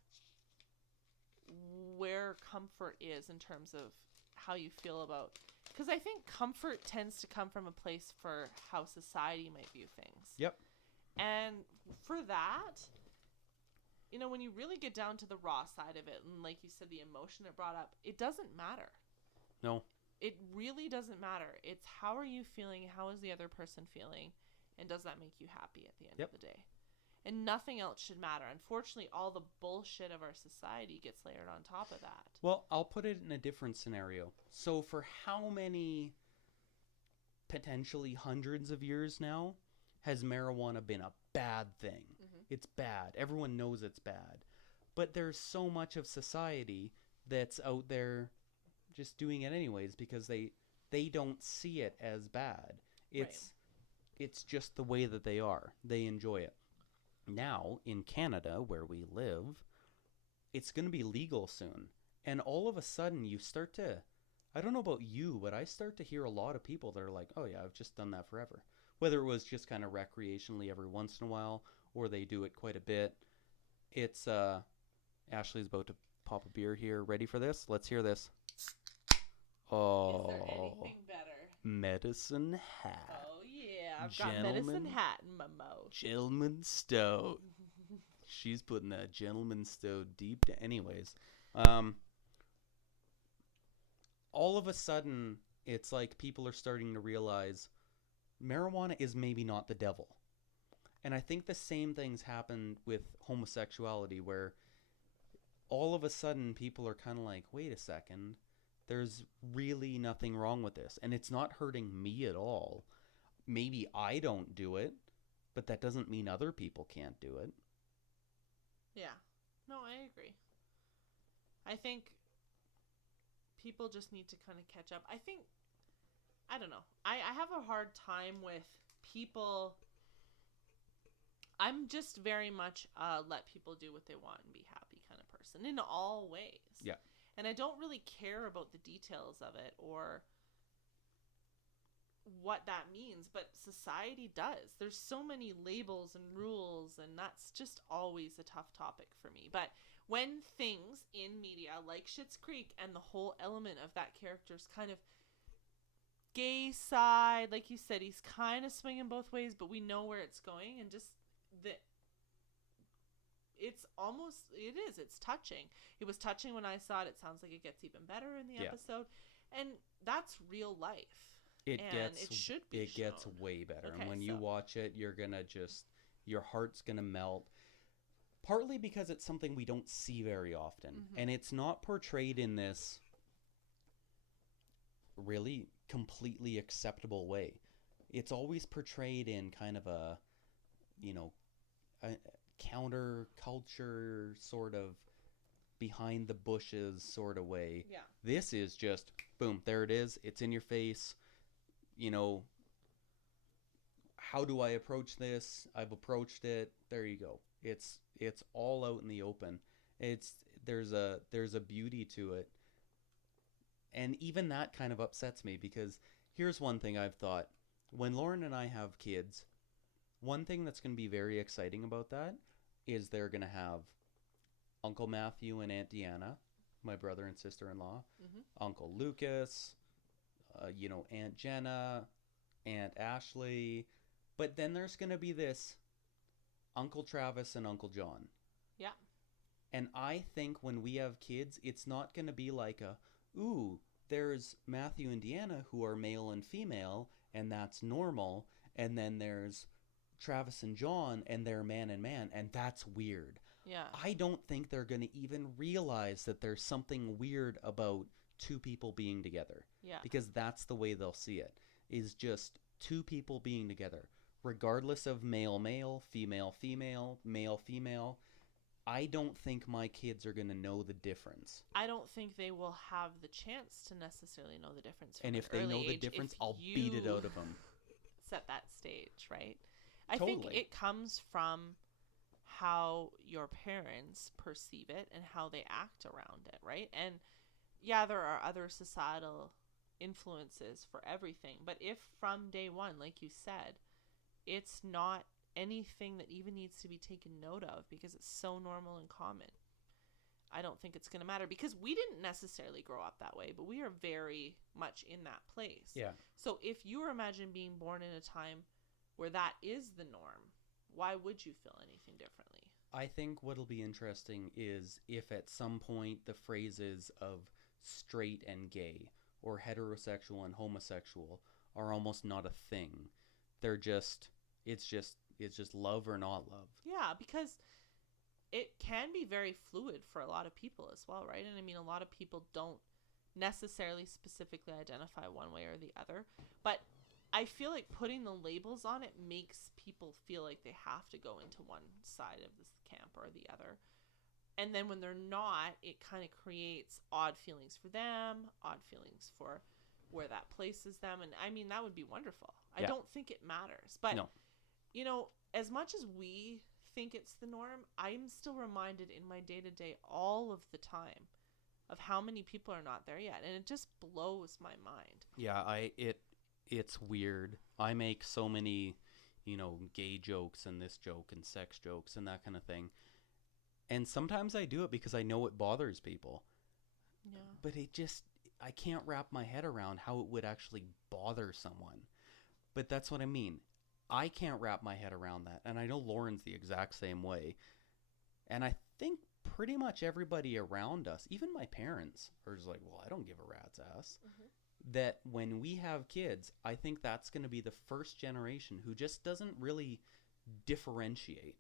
where comfort is in terms of how you feel about, because I think comfort tends to come from a place for how society might view things. Yep. And for that, you know, when you really get down to the raw side of it, and like you said, the emotion it brought up, it doesn't matter. No. It really doesn't matter. It's how are you feeling, how is the other person feeling, and does that make you happy at the end of the day? And nothing else should matter. Unfortunately, all the bullshit of our society gets layered on top of that. Well, I'll put it in a different scenario. So for how many, potentially hundreds of years now, has marijuana been a bad thing? It's bad. Everyone knows it's bad. But there's so much of society that's out there just doing it anyways because they don't see it as bad. It's just the way that they are. They enjoy it. Now, in Canada, where we live, it's going to be legal soon. And all of a sudden, you start to... I don't know about you, but I start to hear a lot of people that are like, oh yeah, I've just done that forever. Whether it was just kind of recreationally every once in a while, or they do it quite a bit. It's, Ashley's about to pop a beer here. Ready for this? Let's hear this. Oh. Is there anything better? Medicine Hat. Oh, yeah. I've got Medicine Hat in my mouth. Gentleman Stout. She's putting that Gentleman Stout deep down. Anyways, all of a sudden, it's like people are starting to realize marijuana is maybe not the devil. And I think the same things happen with homosexuality, where all of a sudden people are kind of like, wait a second, there's really nothing wrong with this. And it's not hurting me at all. Maybe I don't do it, but that doesn't mean other people can't do it. Yeah. No, I agree. I think people just need to kind of catch up. I don't know. I have a hard time with people. I'm just very much let people do what they want and be happy kind of person in all ways. Yeah. And I don't really care about the details of it or what that means, but society does. There's so many labels and rules, and that's just always a tough topic for me. But when things in media like Schitt's Creek and the whole element of that character's kind of gay side, like you said, he's kind of swinging both ways, but we know where it's going, and just it's touching. It was touching when I saw it. It sounds like it gets even better in the episode, and that's real life. It should be It gets way better. Okay, and when you watch it, you're gonna your heart's gonna melt. Partly because it's something we don't see very often, and it's not portrayed in this really completely acceptable way. It's always portrayed in kind of a counter-culture sort of behind the bushes sort of way. Yeah. This is just, boom, there it is. It's in your face. How do I approach this? I've approached it. There you go. It's all out in the open. There's a beauty to it. And even that kind of upsets me, because here's one thing I've thought. When Lauren and I have kids, one thing that's going to be very exciting about that is they're going to have Uncle Matthew and Aunt Deanna, my brother and sister-in-law, Uncle Lucas, Aunt Jenna, Aunt Ashley. But then there's going to be this Uncle Travis and Uncle John. Yeah. And I think when we have kids, it's not going to be like there's Matthew and Deanna who are male and female, and that's normal. And then there's Travis and John, and they're man and man, and that's weird. Yeah. I don't think they're going to even realize that there's something weird about two people being together. Yeah. Because that's the way they'll see it, is just two people being together. Regardless of male, female, male. I don't think my kids are going to know the difference. I don't think they will have the chance to necessarily know the difference. And if they know the difference, I'll beat it out of them. Set that stage, right? I think it comes from how your parents perceive it and how they act around it, right? And yeah, there are other societal influences for everything. But if from day one, like you said, it's not anything that even needs to be taken note of because it's so normal and common, I don't think it's going to matter, because we didn't necessarily grow up that way, but we are very much in that place. Yeah. So if you were imagine being born in a time where that is the norm, why would you feel anything differently? I think what'll be interesting is if at some point the phrases of straight and gay or heterosexual and homosexual are almost not a thing. They're just, it's just love or not love. Yeah, because it can be very fluid for a lot of people as well, right? And I mean, a lot of people don't necessarily specifically identify one way or the other, but I feel like putting the labels on it makes people feel like they have to go into one side of this camp or the other. And then when they're not, it kind of creates odd feelings for them, odd feelings for where that places them. And I mean, that would be wonderful. Yeah. I don't think it matters. But, as much as we think it's the norm, I'm still reminded in my day-to-day all of the time of how many people are not there yet. And it just blows my mind. Yeah, it's weird. I make so many, gay jokes and this joke and sex jokes and that kind of thing. And sometimes I do it because I know it bothers people. Yeah. But I can't wrap my head around how it would actually bother someone. But that's what I mean. I can't wrap my head around that. And I know Lauren's the exact same way. And I think pretty much everybody around us, even my parents, are just like, well, I don't give a rat's ass. Mm-hmm. That when we have kids, I think that's going to be the first generation who just doesn't really differentiate.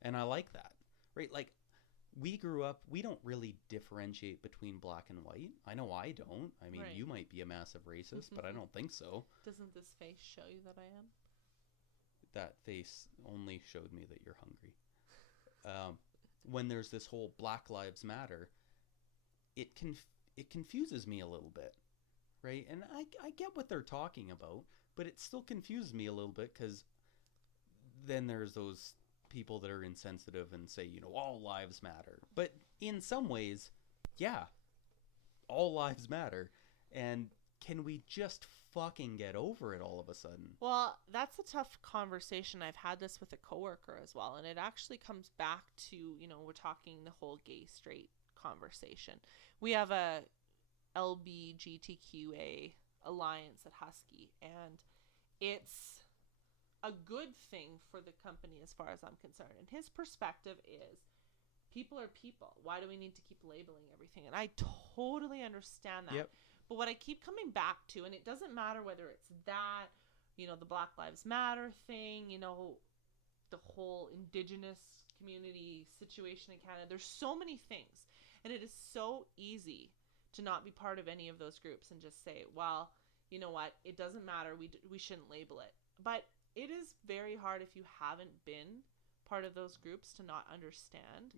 And I like that. Right? Like, we grew up, we don't really differentiate between black and white. I know I don't. I mean, Right. you might be a massive racist, but I don't think so. Doesn't this face show you that I am? That face only showed me that you're hungry. When there's this whole Black Lives Matter, it confuses me a little bit, right? And I get what they're talking about, but it still confuses me a little bit because then there's those people that are insensitive and say, all lives matter. But in some ways, yeah, all lives matter. And can we just fucking get over it all of a sudden? Well, that's a tough conversation. I've had this with a coworker as well, and it actually comes back to, we're talking the whole gay straight conversation. We have a LBGTQA alliance at Husky, and it's a good thing for the company as far as I'm concerned. And his perspective is people are people. Why do we need to keep labeling everything? And I totally understand that. Yep. But what I keep coming back to, and it doesn't matter whether it's that, the Black Lives Matter thing, the whole Indigenous community situation in Canada. There's so many things. And it is so easy to not be part of any of those groups and just say, well, you know what? It doesn't matter. We shouldn't label it. But it is very hard if you haven't been part of those groups to not understand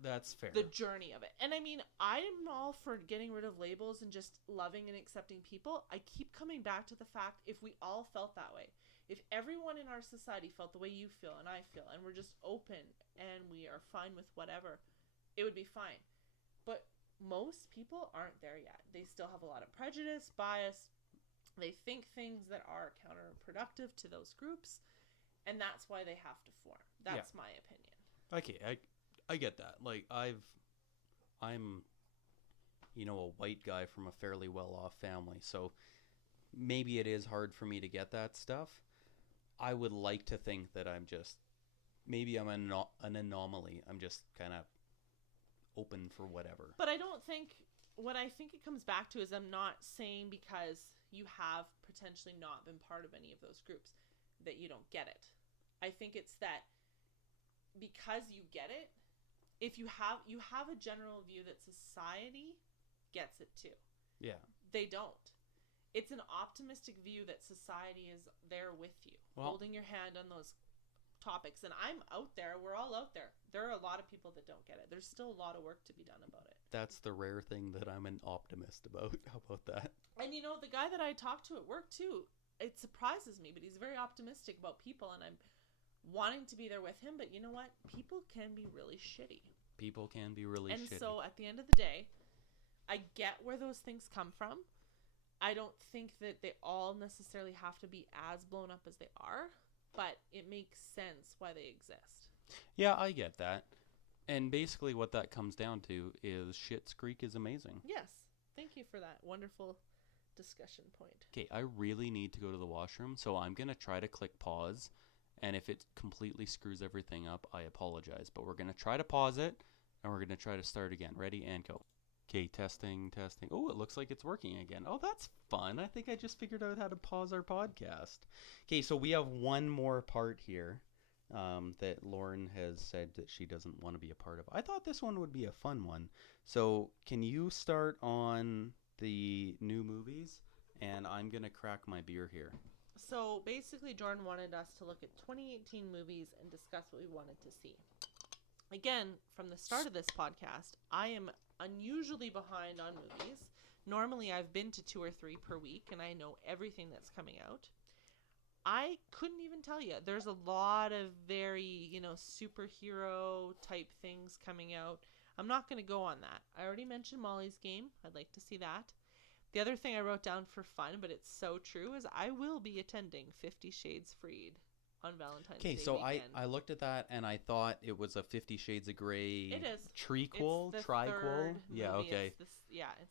that's fair. the journey of it. And I mean, I'm all for getting rid of labels and just loving and accepting people. I keep coming back to the fact, if we all felt that way, if everyone in our society felt the way you feel and I feel, and we're just open and we are fine with whatever, it would be fine. But most people aren't there yet. They still have a lot of prejudice, bias. They think things that are counterproductive to those groups, and that's why they have to form. That's my opinion. Okay, I get that. Like I'm a white guy from a fairly well-off family, so maybe it is hard for me to get that stuff. I would like to think that maybe I'm an anomaly. I'm just kind of open for whatever. But I don't think, what I think it comes back to is, I'm not saying because you have potentially not been part of any of those groups that you don't get it. I think it's that because you get it, if you have a general view that society gets it too. Yeah. They don't. It's an optimistic view that society is there with you, holding your hand on those topics. And I'm out there. We're all out there. There are a lot of people that don't get it. There's still a lot of work to be done about it. That's the rare thing that I'm an optimist about. How about that? And the guy that I talked to at work too, it surprises me, but he's very optimistic about people, and I'm wanting to be there with him. But you know what? People can be really shitty. People can be really shitty. And so at the end of the day, I get where those things come from. I don't think that they all necessarily have to be as blown up as they are, but it makes sense why they exist. Yeah, I get that. And basically what that comes down to is Schitt's Creek is amazing. Yes. Thank you for that wonderful discussion point. Okay, I really need to go to the washroom, so I'm going to try to click pause. And if it completely screws everything up, I apologize. But we're going to try to pause it, and we're going to try to start again. Ready, and go. Okay, testing. Oh, it looks like it's working again. Oh, that's fun. I think I just figured out how to pause our podcast. Okay, so we have one more part here that Lauren has said that she doesn't want to be a part of. I thought this one would be a fun one. So can you start on the new movies? And I'm going to crack my beer here. So basically, Jordan wanted us to look at 2018 movies and discuss what we wanted to see. Again, from the start of this podcast, I am unusually behind on movies. Normally, I've been to 2 or 3 per week, and I know everything that's coming out. I couldn't even tell you. There's a lot of very, superhero type things coming out. I'm not going to go on that. I already mentioned Molly's Game. I'd like to see that. The other thing I wrote down for fun, but it's so true, is I will be attending 50 Shades Freed on Valentine's Day weekend. Okay, so I looked at that and I thought it was a 50 Shades of Grey it is. Trequel, it's the triquel. Third Yeah, movie. okay. It's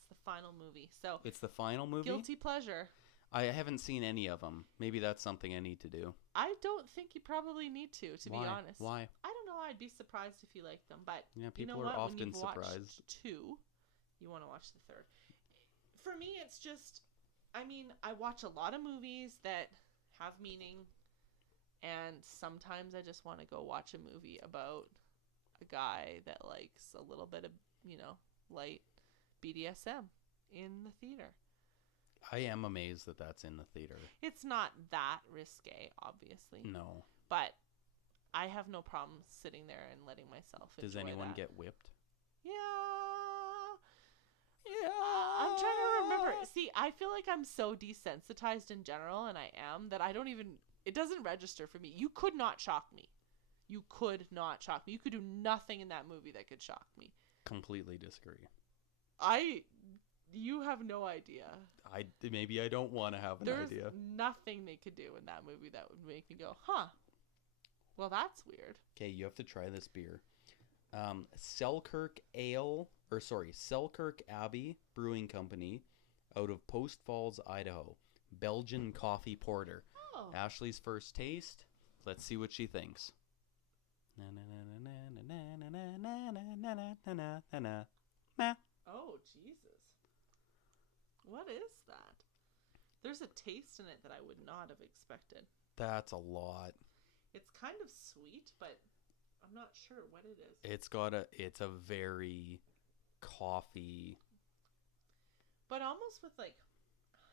the final movie. So it's the final movie? Guilty pleasure. I haven't seen any of them. Maybe that's something I need to do. I don't think you probably need to be honest. Why? I don't know. I'd be surprised if you like them, but yeah, people you know are what? often when you've surprised. Watched 2, you want to watch the third. For me, it's just, I watch a lot of movies that have meaning, and sometimes I just want to go watch a movie about a guy that likes a little bit of, light BDSM in the theater. I am amazed that that's in the theater. It's not that risque, obviously. No. But I have no problem sitting there and letting myself enjoy Does anyone that. get whipped? Yeah. I'm trying to remember. See, I feel like I'm so desensitized in general, and I am, that I don't even... It doesn't register for me. You could not shock me. You could not shock me. You could do nothing in that movie that could shock me. Completely disagree. You have no idea. Maybe I don't want to have an idea. There's nothing they could do in that movie that would make me go, huh, well, that's weird. Okay, you have to try this beer. Selkirk Abbey Brewing Company out of Post Falls, Idaho. Belgian coffee porter. Oh. Ashley's first taste. Let's see what she thinks. Oh, Jesus. What is that? There's a taste in it that I would not have expected. That's a lot. It's kind of sweet, but I'm not sure what it is. It's a very coffee. But almost with like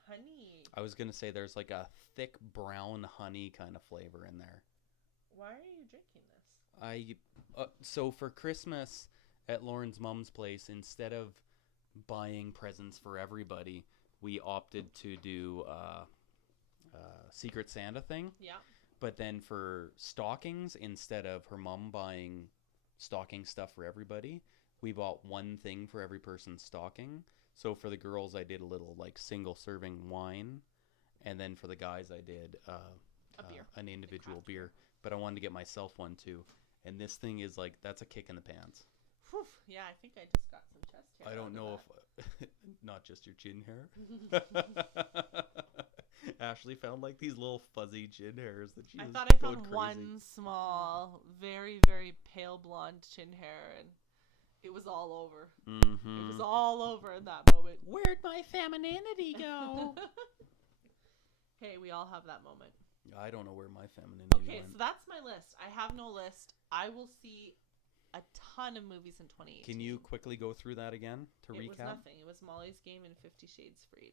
honey. I was going to say there's like a thick brown honey kind of flavor in there. Why are you drinking this? So for Christmas at Lauren's mom's place, instead of buying presents for everybody, we opted to do Secret Santa thing. Yeah. But then for stockings, instead of her mom buying stocking stuff for everybody, we bought one thing for every person's stocking. So for the girls, I did a little like single serving wine, and then for the guys, I did a beer, an individual beer. But I wanted to get myself one too. And this thing is like, that's a kick in the pants. Whew. Yeah, I think I just got some chest hair. I don't know if not just your chin hair. Ashley found like these little fuzzy chin hairs that she was thought I going found crazy. one small, very, very pale blonde chin hair, and it was all over. Mm-hmm. It was all over in that moment. Where'd my femininity go? Hey, we all have that moment. I don't know where my femininity Okay, went. so that's my list. I have no list. I will see a ton of movies in 2018. Can you quickly go through that again to recap? It was nothing. It was Molly's Game and 50 Shades Freed.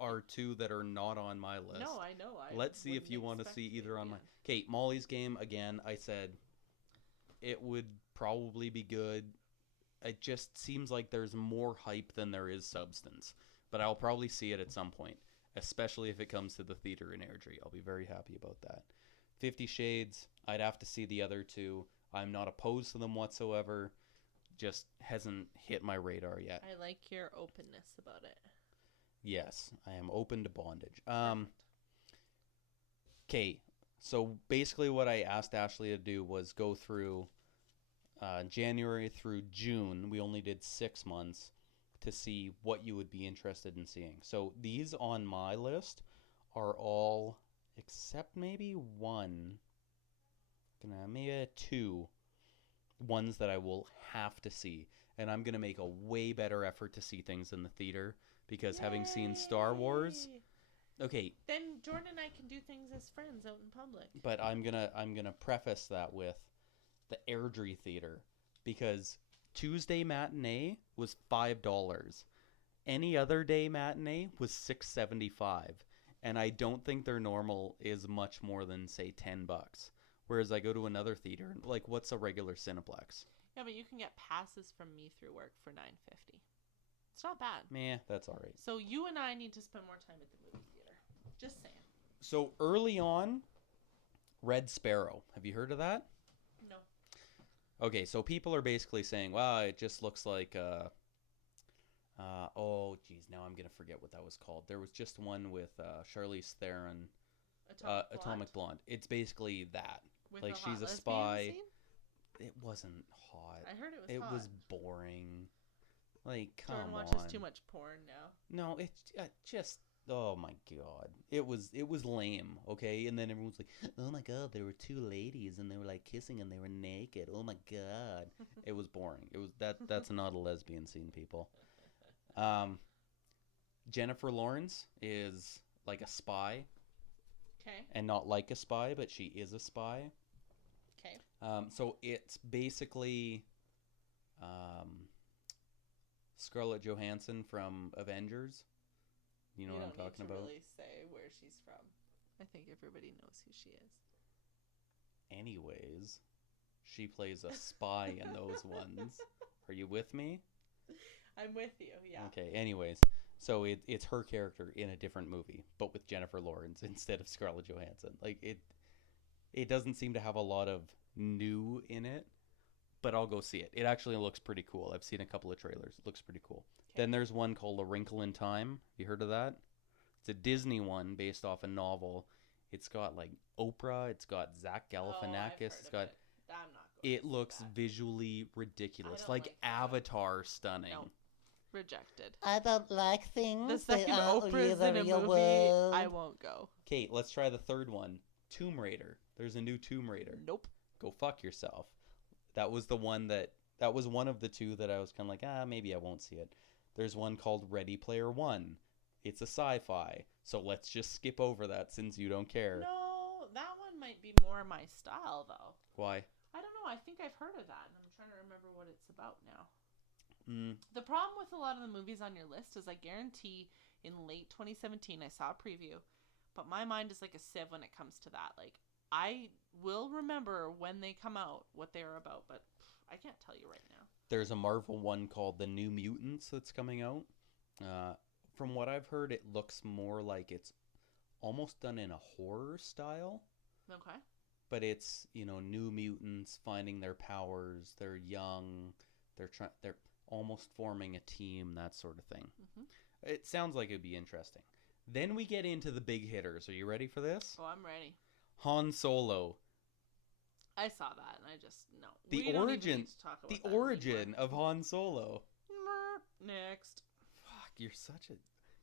Are two that are not on my list. No, I know. Let's see if you want to see either on my... Okay, Molly's Game, again, I said it would probably be good. It just seems like there's more hype than there is substance. But I'll probably see it at some point, especially if it comes to the theater in Airdrie. I'll be very happy about that. 50 Shades, I'd have to see the other two. I'm not opposed to them whatsoever. Just hasn't hit my radar yet. I like your openness about it. Yes, I am open to bondage. Okay, so basically what I asked Ashley to do was go through January through June. We only did 6 months to see what you would be interested in seeing. So these on my list are all, except maybe one, maybe 2, ones that I will have to see. And I'm going to make a way better effort to see things in the theater. Because having seen Star Wars, okay. Then Jordan and I can do things as friends out in public. But I'm gonna preface that with the Airdrie Theater, because Tuesday matinee was $5. Any other day matinee was $6.75, and I don't think their normal is much more than say $10. Whereas I go to another theater, like what's a regular Cineplex? Yeah, but you can get passes from me through work for $9.50. It's not bad. Meh, that's all right. So you and I need to spend more time at the movie theater. Just saying. So early on, Red Sparrow. Have you heard of that? No. Okay, so people are basically saying, "Wow, it just looks like oh, geez, now I'm gonna forget what that was called. There was just one with Charlize Theron, Atomic Blonde. It's basically that. With like a she's a hot spy. lesbian scene? It wasn't hot. I heard it was It hot. was boring. Like, come Jordan on. watches too much porn now. No, it's just. Oh my god, it was lame. Okay, and then everyone's like, "Oh my god, there were 2 ladies and they were like kissing and they were naked. Oh my god." It was boring. It was that's not a lesbian scene, people. Jennifer Lawrence is like a spy. Okay. And not like a spy, but she is a spy. Okay. So it's basically Scarlett Johansson from Avengers. You know what I'm talking about? Really say where she's from. I think everybody knows who she is. Anyways, she plays a spy in those ones. Are you with me? I'm with you, yeah. Okay, anyways. So it's her character in a different movie, but with Jennifer Lawrence instead of Scarlett Johansson. Like, it doesn't seem to have a lot of new in it, but I'll go see it. It actually looks pretty cool. I've seen a couple of trailers. It looks pretty cool. Okay. Then there's one called A Wrinkle in Time. Have you heard of that? It's a Disney one based off a novel. It's got like Oprah. It's got Zach Galifianakis. It's got. I'm not going it looks visually ridiculous, like Avatar stunning. No. Rejected. I don't like things. The second that aren't Oprah's in a real movie, world. I won't go. Kate, let's try the third one. Tomb Raider. There's a new Tomb Raider. Nope. Go fuck yourself. That was the one that was one of the two that I was kind of like, maybe I won't see it. There's one called Ready Player One. It's a sci-fi, so let's just skip over that since you don't care. No, that one might be more my style, though. Why? I don't know. I think I've heard of that, and I'm trying to remember what it's about now. Mm. The problem with a lot of the movies on your list is I guarantee in late 2017 I saw a preview, but my mind is like a sieve when it comes to that. Like, I will remember when they come out what they're about, but I can't tell you right now. There's a Marvel one called The New Mutants that's coming out. From what I've heard, it looks more like it's almost done in a horror style. Okay. But it's, New Mutants finding their powers. They're young. They're almost forming a team, that sort of thing. Mm-hmm. It sounds like it'd be interesting. Then we get into the big hitters. Are you ready for this? Oh, I'm ready. Han Solo. I saw that, and I just, no. The origin of Han Solo. Next. Fuck, you're such a...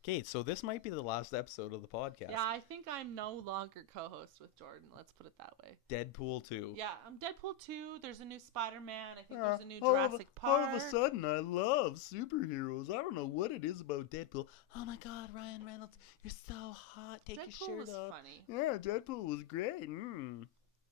Kate, so this might be the last episode of the podcast. Yeah, I think I'm no longer co-host with Jordan. Let's put it that way. Deadpool 2. Yeah, I'm Deadpool 2. There's a new Spider-Man. I think there's a new Jurassic Park. All of a sudden, I love superheroes. I don't know what it is about Deadpool. Oh my god, Ryan Reynolds, you're so hot. Take your shirt off. Deadpool was funny. Yeah, Deadpool was great.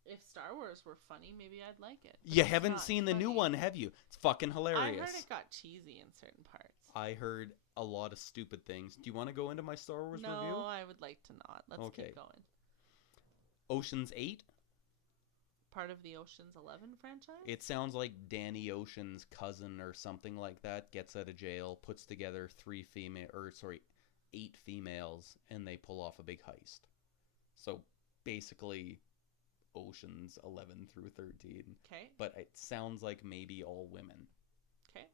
If Star Wars were funny, maybe I'd like it. You haven't seen the new one, have you? It's fucking hilarious. I heard it got cheesy in certain parts. I heard a lot of stupid things. Do you want to go into my Star Wars review? No, I would like to not. Let's keep going. Ocean's 8. Part of the Ocean's 11 franchise? It sounds like Danny Ocean's cousin or something like that gets out of jail, puts together 8 females, and they pull off a big heist. So basically Ocean's 11 through 13. Okay. But it sounds like maybe all women. Okay.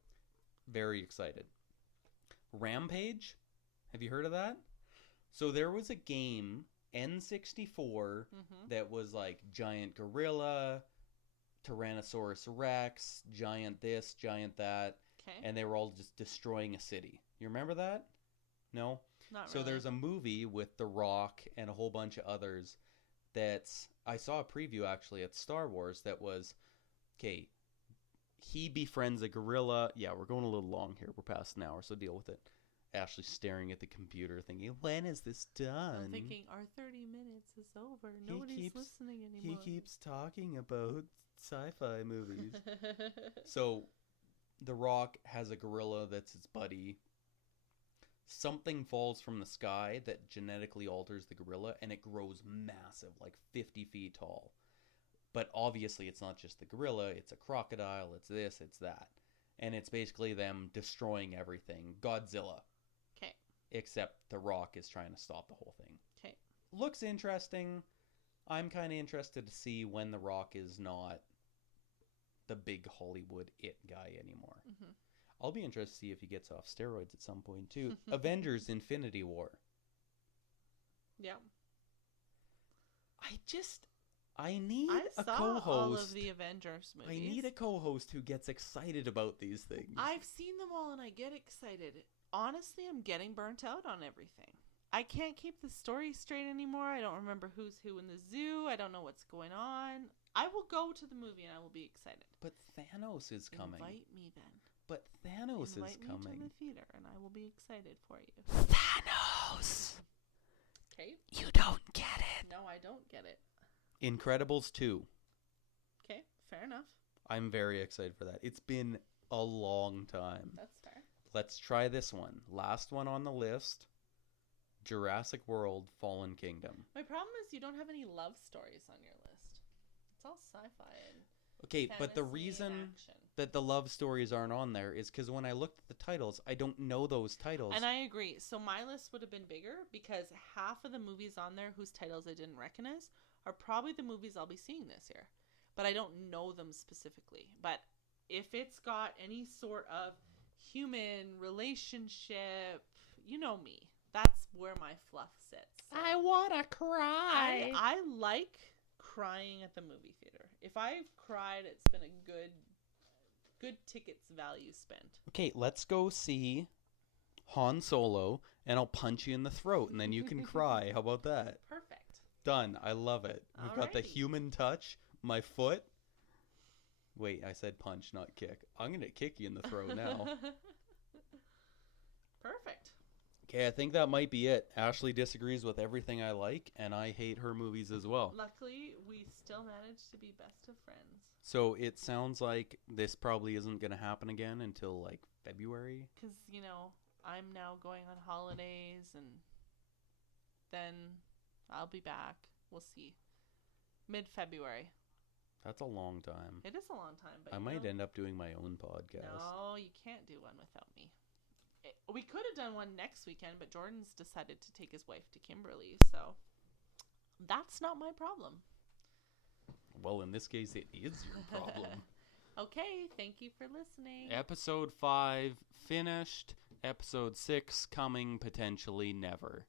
Very excited. Rampage? Have you heard of that? So there was a game, N64, that was like giant gorilla, Tyrannosaurus Rex, giant this, giant that. Okay. And they were all just destroying a city. You remember that? No? Not really. So there's a movie with The Rock and a whole bunch of others that's... I saw a preview actually at Star Wars that was... Okay, he befriends a gorilla. Yeah, we're going a little long here. We're past an hour, so deal with it. Ashley's staring at the computer thinking, when is this done? I'm thinking, our 30 minutes is over. Nobody's listening anymore. He keeps talking about sci-fi movies. So, The Rock has a gorilla that's his buddy. Something falls from the sky that genetically alters the gorilla, and it grows massive, like 50 feet tall. But obviously it's not just the gorilla, it's a crocodile, it's this, it's that. And it's basically them destroying everything. Godzilla. Okay. Except The Rock is trying to stop the whole thing. Okay. Looks interesting. I'm kind of interested to see when The Rock is not the big Hollywood it guy anymore. Mm-hmm. I'll be interested to see if he gets off steroids at some point too. Avengers Infinity War. Yeah. I need a co-host. I saw all of the Avengers movies. I need a co-host who gets excited about these things. I've seen them all and I get excited. Honestly, I'm getting burnt out on everything. I can't keep the story straight anymore. I don't remember who's who in the zoo. I don't know what's going on. I will go to the movie and I will be excited. But Thanos is coming. Invite me then. But Thanos is coming. Invite me to the theater and I will be excited for you. Thanos! Okay. You don't get it. No, I don't get it. Incredibles 2. Okay, enough. I'm very excited for that. It's been a long time. That's fair. Let's try this one. Last one on the list. Jurassic World Fallen Kingdom. My problem is you don't have any love stories on your list. It's all sci-fi and Okay, but the fantasy reason and action. that the love stories aren't on there is because when I looked at the titles, I don't know those titles. And I agree. So my list would have been bigger because half of the movies on there whose titles I didn't recognize are probably the movies I'll be seeing this year. But I don't know them specifically. But if it's got any sort of human relationship, you know me. That's where my fluff sits. So. I wanna cry. I like crying at the movie theater. If I've cried, it's been a good tickets value spent. Okay, let's go see Han Solo, and I'll punch you in the throat, and then you can cry. How about that? Perfect. Done. I love it. We've got the Alrighty. human touch. My foot. Wait, I said punch, not kick. I'm gonna kick you in the throat now. Perfect. Okay, I think that might be it. Ashley disagrees with everything I like, and I hate her movies as well. Luckily, we still managed to be best of friends. So it sounds like this probably isn't going to happen again until like February. Because, I'm now going on holidays and then I'll be back. We'll see. Mid-February. That's a long time. It is a long time, but I might end up doing my own podcast. No, you can't do one without me. We could have done one next weekend, but Jordan's decided to take his wife to Kimberly, so that's not my problem. Well, in this case, it is your problem. Okay, thank you for listening. Episode 5 finished. Episode 6 coming potentially never.